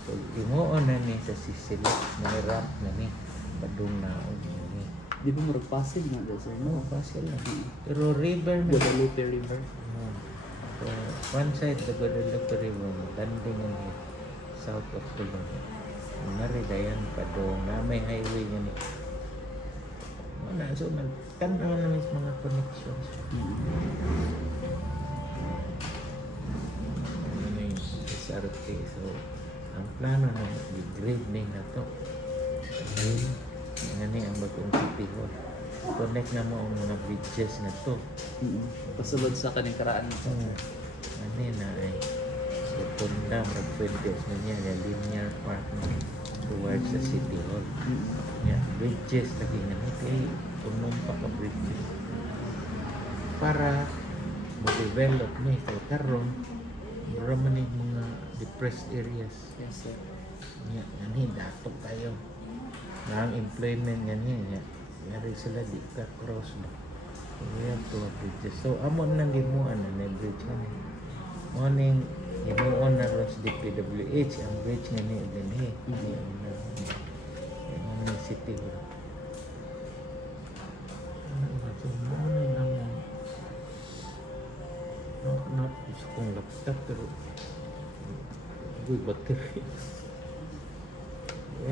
So, imuon na ni sa siselect. May ramp na ni. Padung na o ni. Di ba murag Pasig na sir? No, No. kasi lang. Pero river na. Guadalupe River. So, one side, the Guadalupe River, landing in here, south of Tulong. Maridayan pa doon na may highway nga ni. So, tanaw na mga connections. Ano na yung SRT. So, ang plano na i-grade na to. Nga ni ang bagong City Hall. Connect na mo ang mga bridges na to. Pasulod sa kaning karaan. Ano na ay so punda mag-puentes na niya na linear park towards the City Hall. Yeah, bridges lagi nga ni kay pa ka bridges para ma-develop ni so karon mura man yung mga depressed areas. Yes, sir. Nga ni dato tayo na ang employment nga niya yari sila di ka cross ba. So, we have to have bridges. So, amon nang gimuan na bridge nga ni. Morning, gimuon na ron sa DPWH ang bridge nga ni Dinhi. Ang city ba. So, morning naman. Not gusto kong laptop pero good battery.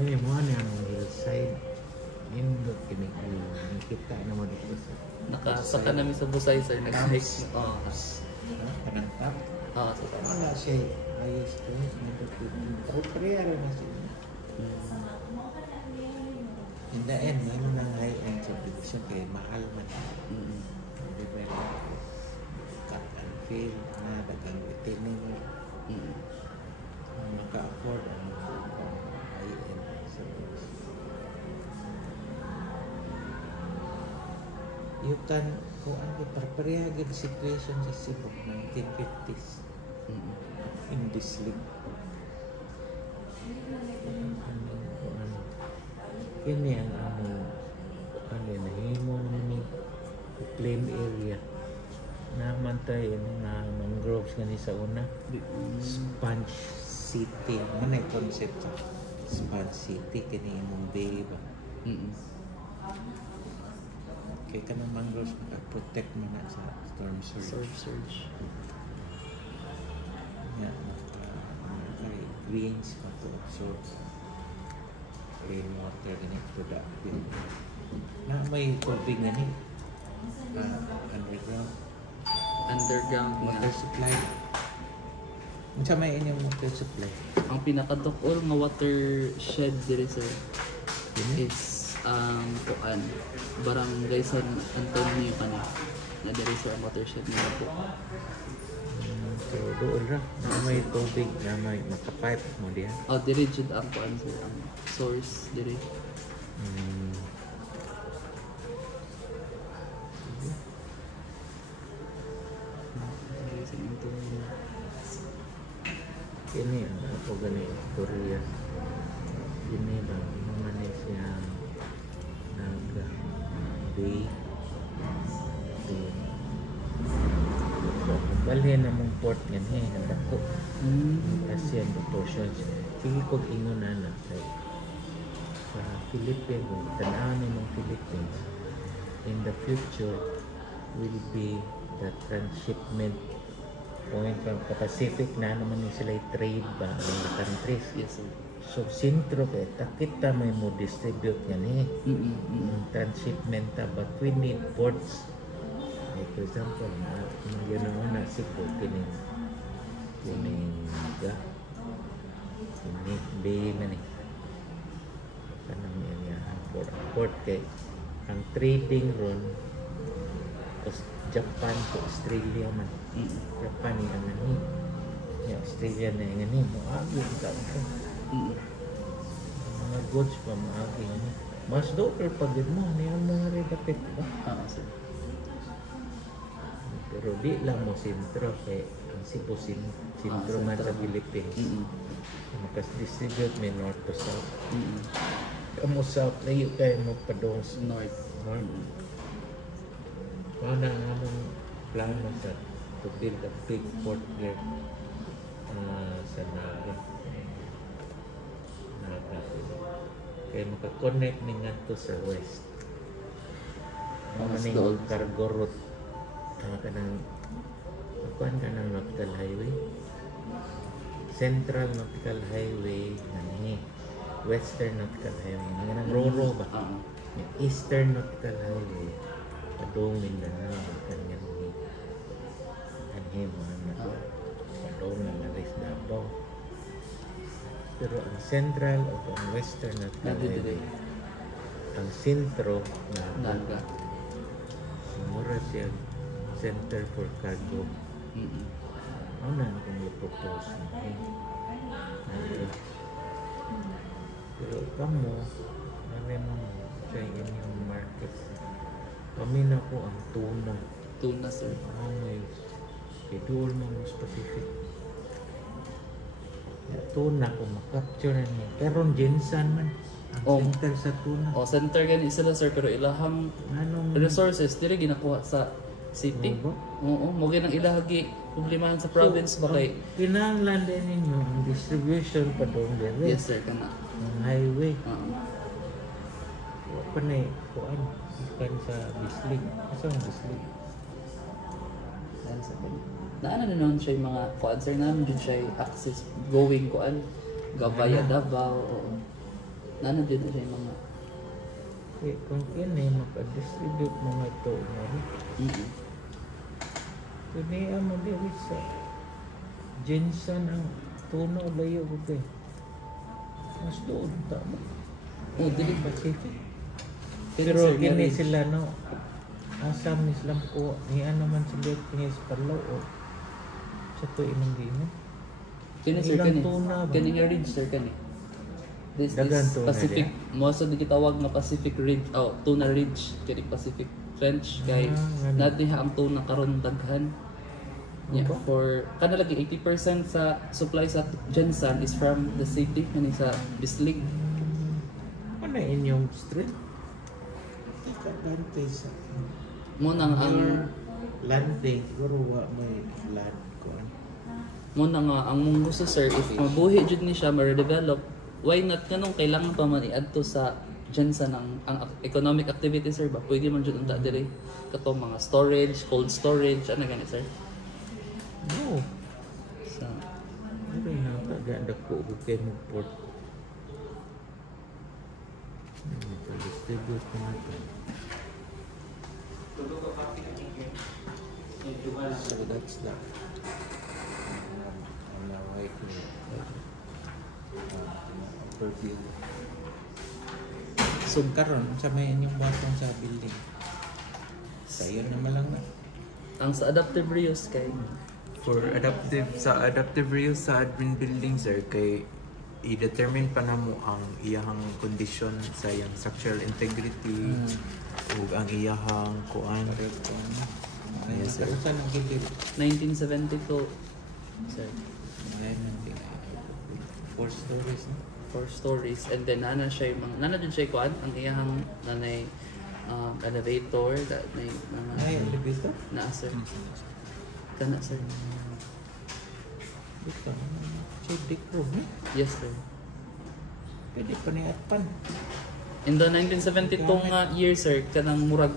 Eh, morning ang hillside. Indot kini kita naman dito sa Nakasaka namin sa Busay, sir. Nag-hike. kanang tap. Sa taas. Wala siya ayos ko. Pero priyara na siya. In the end, mayroon ng high-end subdivision kaya mahal man. Diba? Cut and fill na dagang retaining. Maka-afford ang high-end subdivision. Yutan kung ano parehagin situation sa Cebu 1950s in this league. Kini ang ano nahimo naman ni plain area naman tayo na mangroves nga ni sa una Sponge City manay concept sa Sponge City kini imong bay ba. Kaya ka ng mangroves protect mo na sa storm surge. Yeah, greens to absorb rainwater ganito da. Na may tubig nga ni Underground water nga. supply. Unsa may inyong water supply? Ang pinakadukol nga watershed diri, sir, is kuan Barangay San Antonio kana na diri sa watershed nila po. So doon ra na may tubig na may makapipe mo diyan. Diri jud ang kuan, sir, ang source diri. Diri sa Antonio. Kini ang ako gani Korea. Ini ba naman siya day. Balhin na mong port nga ni nadako. Kasi ang proportions. Sige kog ingon na sa Philippines, tanaw ni mong Philippines in the future will be the transshipment point from the Pacific na naman ni sila trade ba ang the countries. Yes, sir. So, sentro kaya takita may mo distribute nga ni transshipment but we need ports. Like, for example, yun ang una Cebu kining bay man eh. Kanang area port kay ang trading ron Japan to Australia man. Japan ang nani. Australia na nga ni mo agi ka ito. Mga goods pa maagi ni. Mas doper pag mo niya mga repapit ba? Sir. Pero di lang mo sentro kay ang Cebu sentro man sa Philippines. Makas-distribute may north to south. Kamu south layo kayo mo padong North. Ano ang among plano sa to build a big port there sa Naga. Kaya makakonect ni nga to sa west. Mas Maning doon. cargo route. Kanang kuan ka ng Nautical Highway. Central Nautical Highway, nani. Western Nautical Highway. Nga ng Roro ba? Yung Eastern Nautical Highway. Padong Mindanao. Kanyan ni. Kanyan mo na to. Padong na naris Davao. Pero ang Central o ang Western Nautical Highway, ang sentro na Naga. mura siya Center for Cargo. Ano na kung i-propose mo? Pero kamo, namin mo sa inyong market. Kami na po ang tuna. Tuna, sir. May schedule mo mo specific. Yung tuna kung makapture na niya. Pero ang Jensen man, ang center sa tuna. O, center gani sila, sir, pero ilahang Anong resources, dili ginakuha sa city. Oo ba? Oo, mo ginang ilahagi problemahan sa province ba kay? Kinahanglan din ninyo ang distribution pa doon din. Yes, sir, kana. Ang highway. Oo. Wa pa na kuan ikan sa Bislig. Asa ang Bislig? Yan, sir. Naano na naman siya yung mga kuan, sir, naman din siya yung access going kuan. Gabaya, Davao, oo. Naano din siya yung mga... Eh, kung kini maka-distribute mga ito, kini mo dili sa Jensen ang tuno layo ko kay. Mas doon tama. Oh, dili ba? Pacific. Pero, Pero sir, kini marriage. sila no. Asam Islam ko ni ano man sila kini sa Palaw o sa to imong gino. Kani, sir, Ilang kani. tuna ba? Kani nga ridge, sir, kani. This Dagan is tuna Pacific, most of the gitawag na Pacific Ridge, Tuna Ridge, kani Pacific Trench, kay ganun. natin ang tuna karon daghan. Yeah, Ano ba? for kana lagi 80% sa supply sa Jensen is from the city kani sa Bislig. Ano inyong street? Ikabante sa Mo nang ang landing, siguro wa may land ko. mo na nga ang mong gusto, sir, if mabuhi jud ni siya ma-redevelop, why not kanong kailangan pa man i-add to sa Jensen ang economic activity, sir ba? Pwede man jud unta diri kato mga storage, cold storage, ano gani, sir? No. Sa Ano yung nakaganda ko kay mo port. Distribute ko na ito. So that's the right overview. So karon sa may inyong batong sa building. Sayo naman lang na. ang sa adaptive reuse kay For adaptive reuse sa admin building, sir, kay i-determine pa na mo ang iyahang condition sa iyang structural integrity ug ang iyahang kuan. Yes, sir. Saan ang gilid? 1972, sir. Ayan ang gilid. 4 stories na. 4 stories, and then nana siya yung mga nana din siya kuan ang iyang nanay elevator that may Ay, elevator? na sir kana, sir. Dito. Check room, eh? Yes, sir. Pwede pa ni Atpan. In the 1972 nga year, sir, kanang murag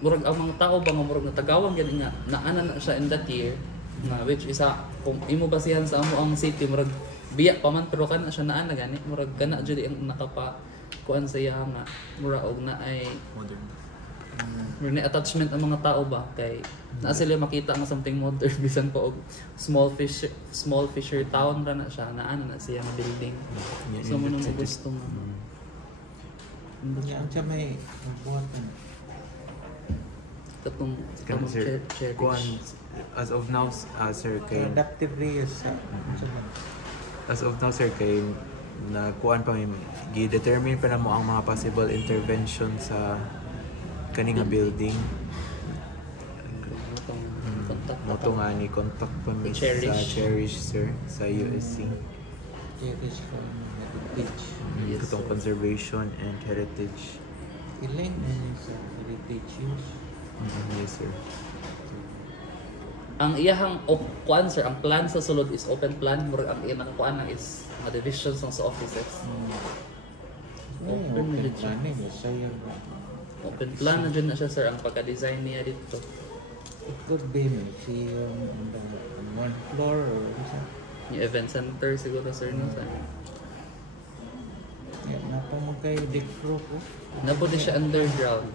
ang mga tao ba nga murag natagawang gani nga naana na siya in that year na which isa kung imo basihan sa amo ang city murag biya pa man pero kana siya naana gani murag kana jud ang nakapa kuan sa iya nga mura og na ay Modern. murag na attachment ang mga tao ba kay naa sila makita nga something modern bisan pa og small fisher town ra na siya naana na siya nga building so mo nang gusto nga Yan siya may important. katong Kan, sir, cherish. kuan as of now, sir, kay Adaptive reuse sa as of now, sir, kay na kuan pa may gi-determine pa na mo ang mga possible intervention sa kaning nga building. Contact na Moto nga ni contact pa mi sa Cherish. Cherish, sir, sa USC. Cherish from heritage. Yes, Katong sir. conservation and heritage. Ilan na yun sa heritage use? Yes, sir. Ang iyahang kuan, sir, ang plan sa sulod is open plan, murag ang iyang kuan na is mga divisions ng sa offices. Open na dito siya. Ano yun? Sayang ba? Open plan na dyan na siya, sir, ang pagka-design niya dito. It could be museum on one floor or something. Yung event center siguro sir no sa. Yeah, napamagay deck floor ko. Nabuti siya underground.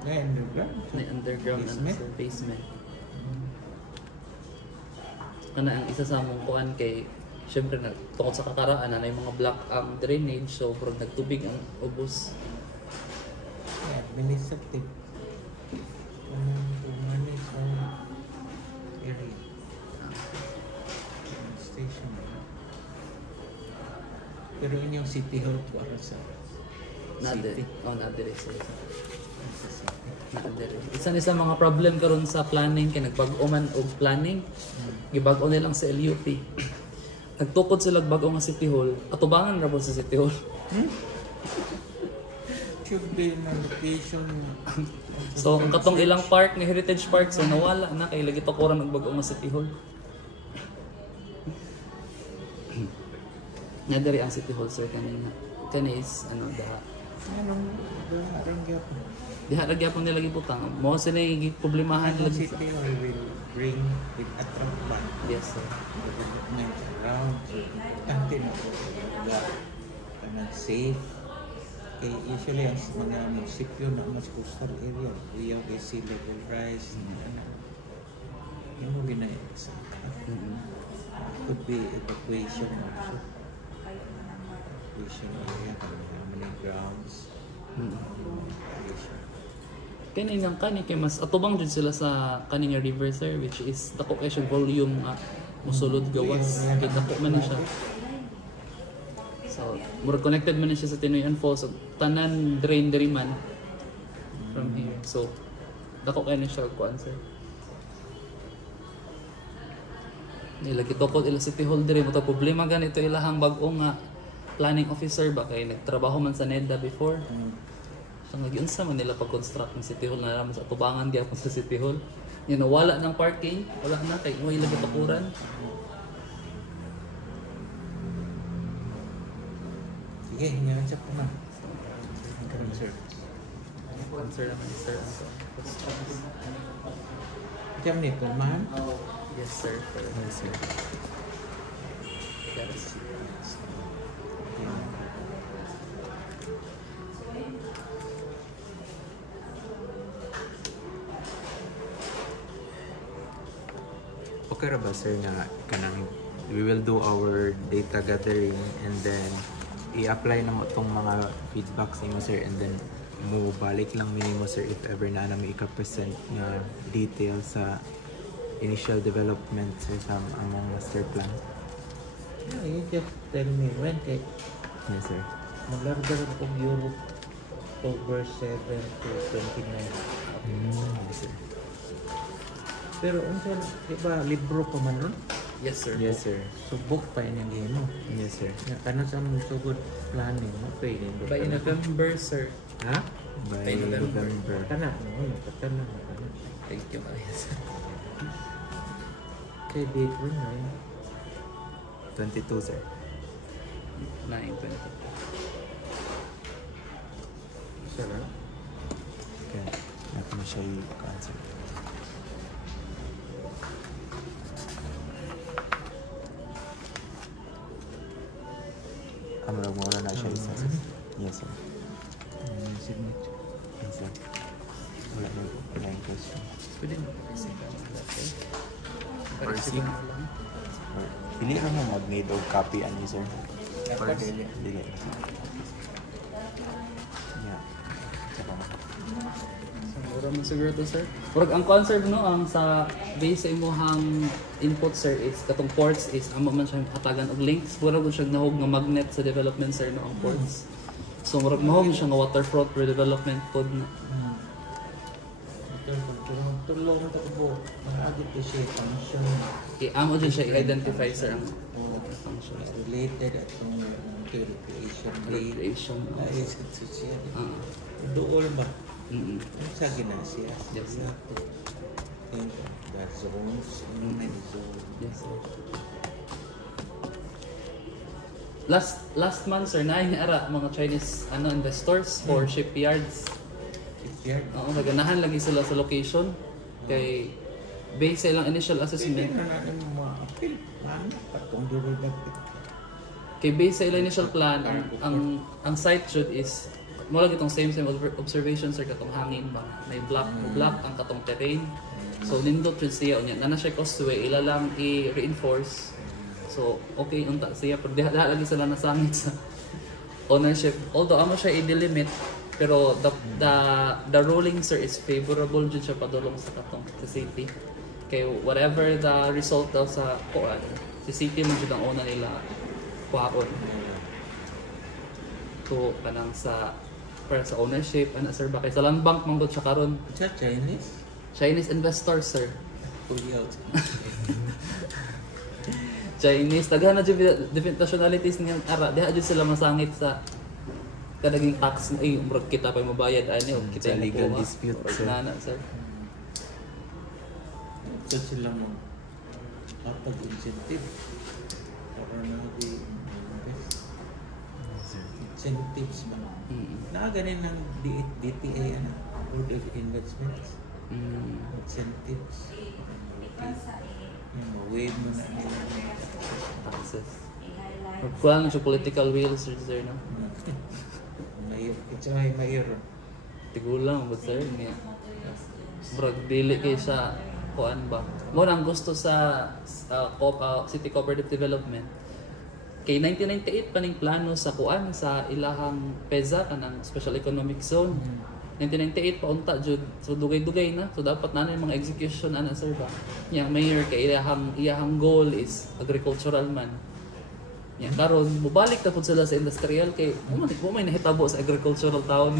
Underground? May underground Basement? sa basement. Kana ang isa sa mong kuan kay syempre tungkol sa kakaraan na yung mga black drainage so pag nagtubig ang ubos. Administrative. To manage our area. Station. Pero inyong city hall para sa Nade. city. Oh, nade sir. Sa city. Isa mga problem karon sa planning kay nagbag-o man og planning. Gibag-o nilang sa LUP. Nagtukod sila bag-o nga City Hall. Atubangan ra po sa City Hall. Should be in a location. So ang katong ilang park ni Heritage Park so nawala na kay lagi tukuran og bag-o nga City Hall. Nadiri ang City Hall sir kanina. Kani is ano daha. Anong gap? Diha ra gyapon nila gibutang. Mo sila yung problemahan Ano nila. city hall will bring it attract ba? Yes sir. Development around. Importante na po. Kanang safe. Eh, usually ang mga munisipyo na mas coastal area, we have a sea level rise. Yung mo ginaya sa could be evacuation also. Evacuation area, how many grounds. Evacuation. Kani nang kani kay mas atubang jud sila sa kaning river sir which is dako kay siya volume musulod gawas kay dako man na siya. So, more connected man na siya sa Tinoyan Falls. So, tanan drain diri man from here. So, dako kay na siya kuan sir. Nila kitokod ila City Hall diri mo problema ganito ilahang bag-o nga planning officer ba kay nagtrabaho man sa NEDA before. So nag-unsa man nila pag-construct ng City Hall na naman sa tubangan gyapon sa City Hall. Yun wala ng parking, wala na kay mo ila gitakuran. Sige, hingaan siya po na. Concert. Answer naman sir. Jam ni man. Yes sir. Yes, sir. Yes. Okay ra ba sir nga kanang we will do our data gathering and then i-apply na mo tong mga feedback sa imo sir and then mo balik lang minimo sir if ever na may ika-present nga detail sa initial development sir sa among master plan. Yeah, you just tell me when kay Yes sir. maglarga ko Europe October 7 to 29. Yes sir. Pero unsa di ba libro pa man ron? Yes sir. Yes sir. So book pa inyong gihimo. Yes sir. Nga kanon sa mong sugod planning mo pwede mo. By November sir. Ha? By By November. November. Kana no, patana na kana. Thank you Marias. Kay date ron na yun. 22 sir. 9:20. Sarap. Okay. Natin na siya i-answer. Mura na siya isa sir. Yes sir. Signature. Yes sir. Wala na yung question. Pwede mo pa-receive ang lahat sir. Or Pa-receive receive. na lang. Or, dili ra mo mag-need og copy ani sir. Dapat dili. Dili. Yeah. Tsaka mo. Siguro mo siguro to sir. Murag ang concern no ang sa base sa imuhang input sir is katong ports is amo man siyang hatagan og links. Murag mo siyang nahog nga magnet sa development sir no ang ports. So murag mahog siya nga waterfront redevelopment pod na. Tulong ta ko mga agit siya function Amo din siya i-identify sir ang function. related at yung recreation grade. Recreation. Ay, sa siya. Ah. Dool ba? Mm. Sa ginasya. Yes, sir. The zones, many zones. Yes sir. Last month sir na ara mga Chinese investors for shipyards. backyard. Oo, naganahan lagi sila sa location. Kay based sa ilang initial Pwede assessment, na natin ma-appeal. Ano? Patong duro dapit. kay based sa ilang initial plan, ang site should is mo lagi itong same observation sir katong hangin ba. May block ang katong terrain. So nindot jud siya unya. Nana siya causeway, ila lang i-reinforce. So okay unta siya pero diha lagi sila nasangit sa ownership. Although amo siya i-delimit pero the ruling sir is favorable jud siya padulong sa katong sa city. Kay whatever the result daw sa kuan, si city mo jud ang una nila kuhaon. So kanang sa para sa ownership ana sir ba kay sa land bank manggod siya karon. Sa Chinese? Chinese investors sir. Fully out. Chinese daghan na different nationalities nga ara diha jud sila masangit sa kadaging tax ay umrag kita pa mabayad ani o kita Sa legal makuha. dispute, Or sir. nana sir. So sila mo kapag-incentive para na di-invest. Incentives ba? Nakaganin ng DTA, ano? Board of Investments. Incentives. Yung ma-wave mo na nila. Taxes. Magkuhan siya political will sir no. Mayor. It's may mayor. Tigulang ba sir niya. Murag dili kay sa kuan ba. Mo nang gusto sa City Cooperative Development. Kay 1998 pa ning plano sa kuan sa ilahang PEZA kanang Special Economic Zone. 1998 pa unta jud. So dugay-dugay na. So dapat na yung mga execution ana sir ba. Yang mayor kay iyahang goal is agricultural man. Yan karon mubalik ta pud sila sa industrial kay mo may nahitabo sa agricultural town.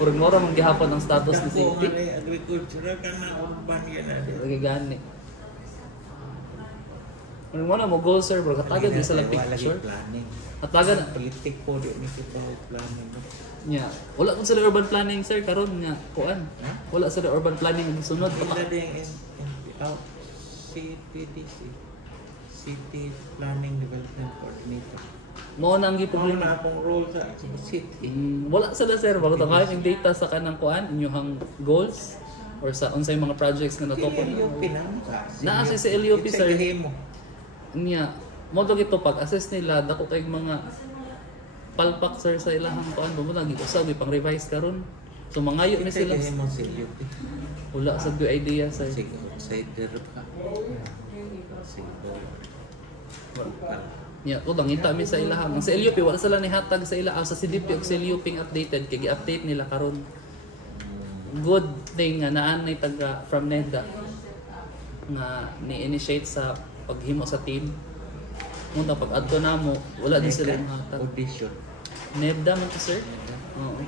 Purong mora man gihapon ang status ni Ako city. nga agriculture ka na urban yan na. Lagi gani. Ano mo na mo goal sir bro katagan di sila picture. Planning. Katagan Politik po di ni kita planning. nya. Wala kun sila urban planning sir karon nya kuan. Ha? Wala sila urban planning ang sunod Wala pa. din CPDC. City Planning Development Coordinator. Mo nang Ano giproblema. na akong role sa city. Wala sila sir bago ta yung data sa kanang kuan inyong goals or sa unsay mga projects nga natukoy. LUP na. Naa si LUP, sir. Mo. Niya, mo daw ito pag-assess nila dako kay mga palpak sir sa ilahang kuan mo lagi usab pang revise karon. So mangayo ni sila. mo si LUP. Wala sa good idea sir. Sige, outsider ka. Sige. Niya, ko bangita mi sa ilahang. Ang sa LUP wala sila ni hatag sa ila sa CDP ug sa LUP updated kay gi-update nila karon. Good thing nga naan nay taga from NEDA nga ni-initiate sa paghimo sa team. Muna pag adto namo wala din sila hatag. Audition. NEDA man to sir. Oo.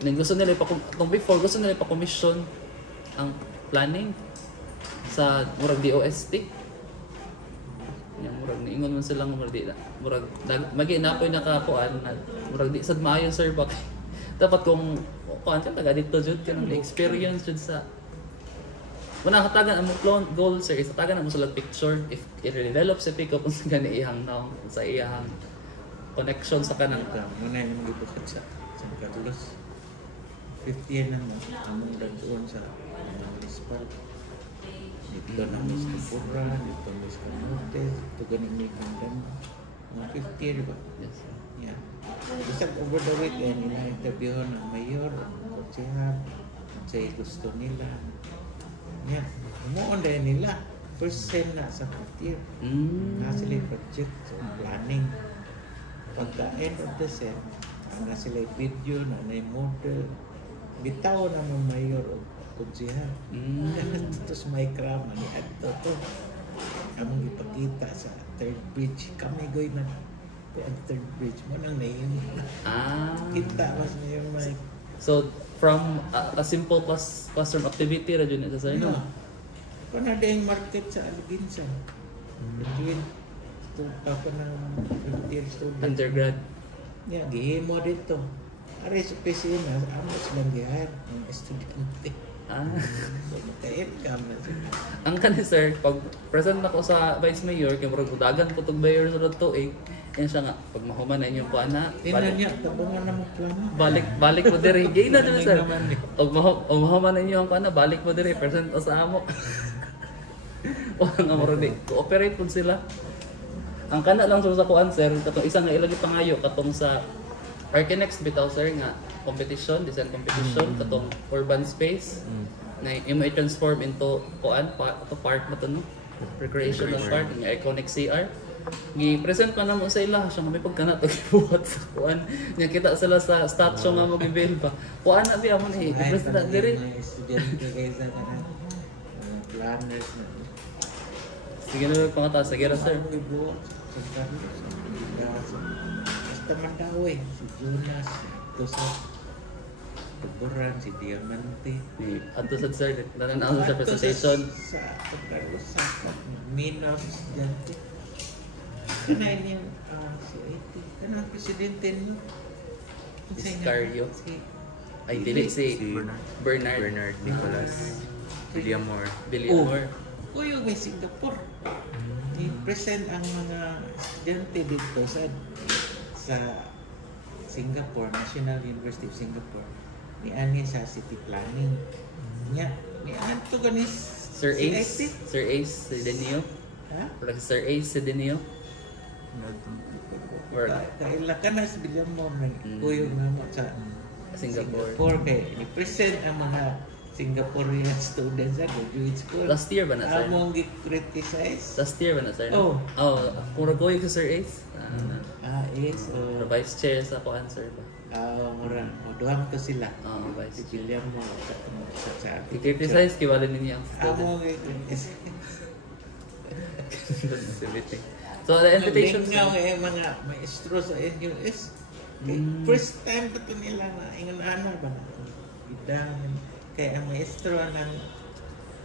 Nang gusto nila before gusto nila pa-commission ang planning sa murag DOST. Yang murag niingon man sila murag di murag magi napoy nakakuan murag di sad maayo sir but dapat kung kuan ka taga dito jud kanang experience jud sa una hatagan ang clone goal sir is hatagan ang musulat picture if i-develop sa pick up unsa gani iyang now sa iyang connection sa kanang Muna yung gibukat sa San Carlos. 50 na mo. Among doon sa municipal. Dito na Miss Kapura, dito Miss Camote, dito ganing may kandang. Mga 50, di ba? yes sir. Yeah. Isang over the weekend, ina-interview ng mayor, ng kotsehan, sa gusto nila. Yan. Umuon din nila. First sem na sa year. Nasa sila yung budget, so planning. Pagka end of the sem, na sila yung video, na yung model. Bitaw na ng mayor o kotsehan. Tapos may krama ni Adto to. Among ipakita sa third bridge. Kami goy na ang third bridge mo nang naiyon. Kita mas na yung may So from a simple classroom activity ra jud sa sir no. Kung na yung market sa Alginsan. Between ako ng 50 student. Undergrad. Yeah, gihimo dito. Ari sa opisina, amos lang gihire ng estudyante. Ah. So, maka-income na siya. Ang kani sir, pag present ako sa Vice Mayor, kaya murag budagan po itong mayor sa to eh. Yan siya nga, pag mahuman na inyong kuha na, Tinan niya, tabungan na mo plano. balik mo dire. Gay na naman sir. Naman eh. Pag mahuman na inyong kuha na, balik mo dire, present o sa amo. O nga murag di, cooperate po sila. Ang kana lang sa kuan sir, katong isang nga ilagi pangayo, katong sa Archinex bitaw sir nga, competition, design competition, katong urban space. Na imo i-transform into kuan to park mo to no recreational park ng iconic CR gi-present pa namo sa ila siya may pagkana to gibuhat sa kuan nya kita sila sa statue nga mo gibuild pa kuan na biya mo ni i-present na diri Estudyante kayo sa kanan. Planners na. sige na pangata sige ra sir Ako ibuot sa Carlos. Basta man daw eh. Si Jonas, ito sa Tuburan, si Diamante. ni adto sad sir nanan sa presentation Sa Carlos, sa Minos, Estudyante. Kanay niya, si IT. Kanang presidente niyo. Iscario. Si ay dili si Si Bernard Bernard Nicholas William Moore. Villamor Kuya may Singapore. I-present ang mga estudyante dito sa Singapore, National University of Singapore. Ni ani sa city planning. Nya, ni anto ganis Sir si Ace IT. Sir Ace Sedenio Ha? or si Sir Ace Sedenio or Kaila ka na sa Villamor na kuya nga mo sa Singapore kay ni-present ang mga Singaporean students sa graduate school. last year ba na sir Among gi-criticize. last year ba na sir Oh. oh kung ragoy ko Sir Ace Is o vice chair sa ko answer ba mura o duham ko sila. vice Si William mo sa i-criticize kiwala ninyo ang Amo student so the invitation Lingaw mga maestro sa NUS. First time pa to nila na ingon-ana ba na. Bidang kay ang maestro ng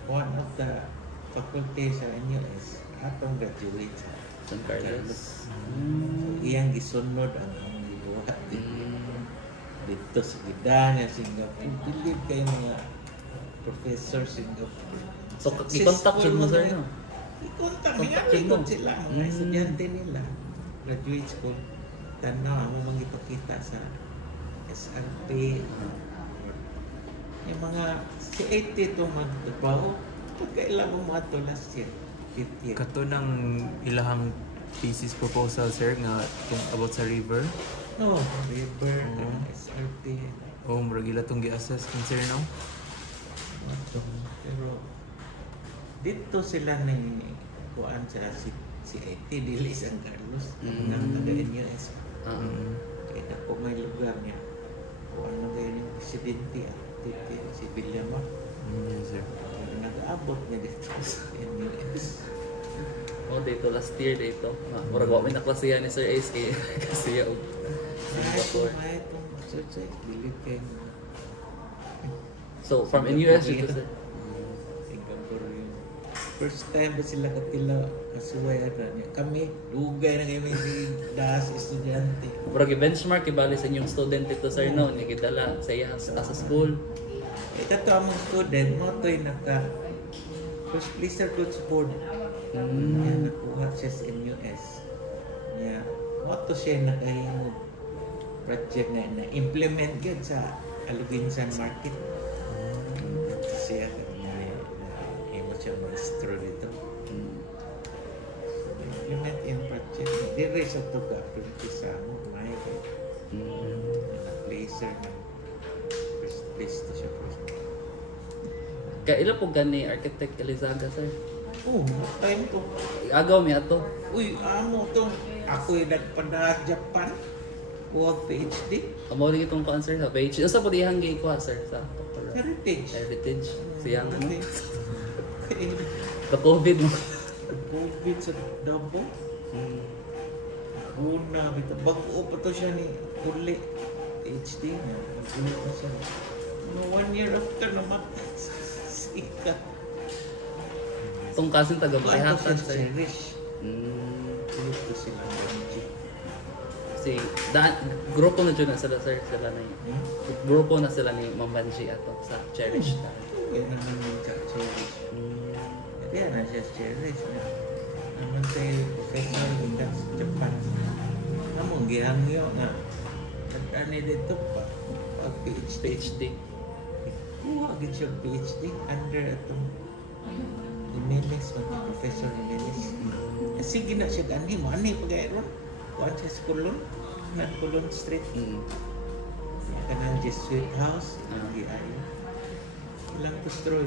one of the faculty sa NUS atong graduate sa San Carlos iyang gisunod ang gibuhat dito sa Gidana, Singapore. Believe kay mga professor Singapore. so i-contact yun mo sir no I-contact Contact nila. yun mo. Ikot sila. Mga estudyante nila. Graduate school. Tanaw, mo mang ipakita sa SRP. Yung mga si 80 to magtrabaho. Pagkailan mo mga to last year. 50 year. Kato ng ilahang thesis proposal sir nga about sa river. No, River, SRP. Murag ila tong gi-assess kung sir no. Pero dito sila ni kuan sa si IT dili San Carlos ng taga-NUS. Kaya ako may lugar niya. Kuan man kayo ng presidente at dito si Villamor. Yes sir. Pero nag-aabot niya dito sa NUS. oh dito last year dito murag wa may naklasihan ni Sir Ace kay kasi og Singapore May itong exercise, believe kayo mo. so from NUS dito sir Singapore yun. First time ba sila katila kasuway na niya. Kami, lugay na kami ni das estudyante. murag i-benchmark ibali sa inyong student dito sir no ni gidala sa iya sa school Ito to among student, mo to'y naka first placer coach board. Yan, nakuha siya sa MUS. Niya, mo to siya nakahimog project na implement yun sa Alvinsan Market. Siya, imo siya maestro dito. Implement in project. Dire sa to ka, apprentice sa mo, may placer na first place to siya first. kay ila po gani architect Elizaga sir Oh, time to. agaw mi ato Uy, amo to. Ako'y nagpada Japan. Huwag PhD. amo rin itong kuan sir sa page usa po dihang gi kuha sir sa Heritage. heritage siyang ano Okay. the COVID mo COVID sa Davao. Una, bago pa to siya ni Uli. PhD niya. Bago pa siya. 1 year after naman. Sikat. itong kasing taga Bago Bayhatan siya sir cherish. Ulit ko sila ng si grupo na dyan na sila sir sila na grupo na sila ni Ma'am Banji ato sa Cherish Kaya naman yung cherish. Kaya na siya cherish na. Naman tayo professor in that Japan. Namang gihangyo nga. Nag-ani dito pa. Pag PhD. PhD. Kuha agad siya PhD under itong Jimenez, Professor Jimenez. Sige na siya gani, mani pag-aeron. Kuhaan siya sa Kulon, Kulon Street. Kanang Jesuit House, ang giayo. Ilang to destroy.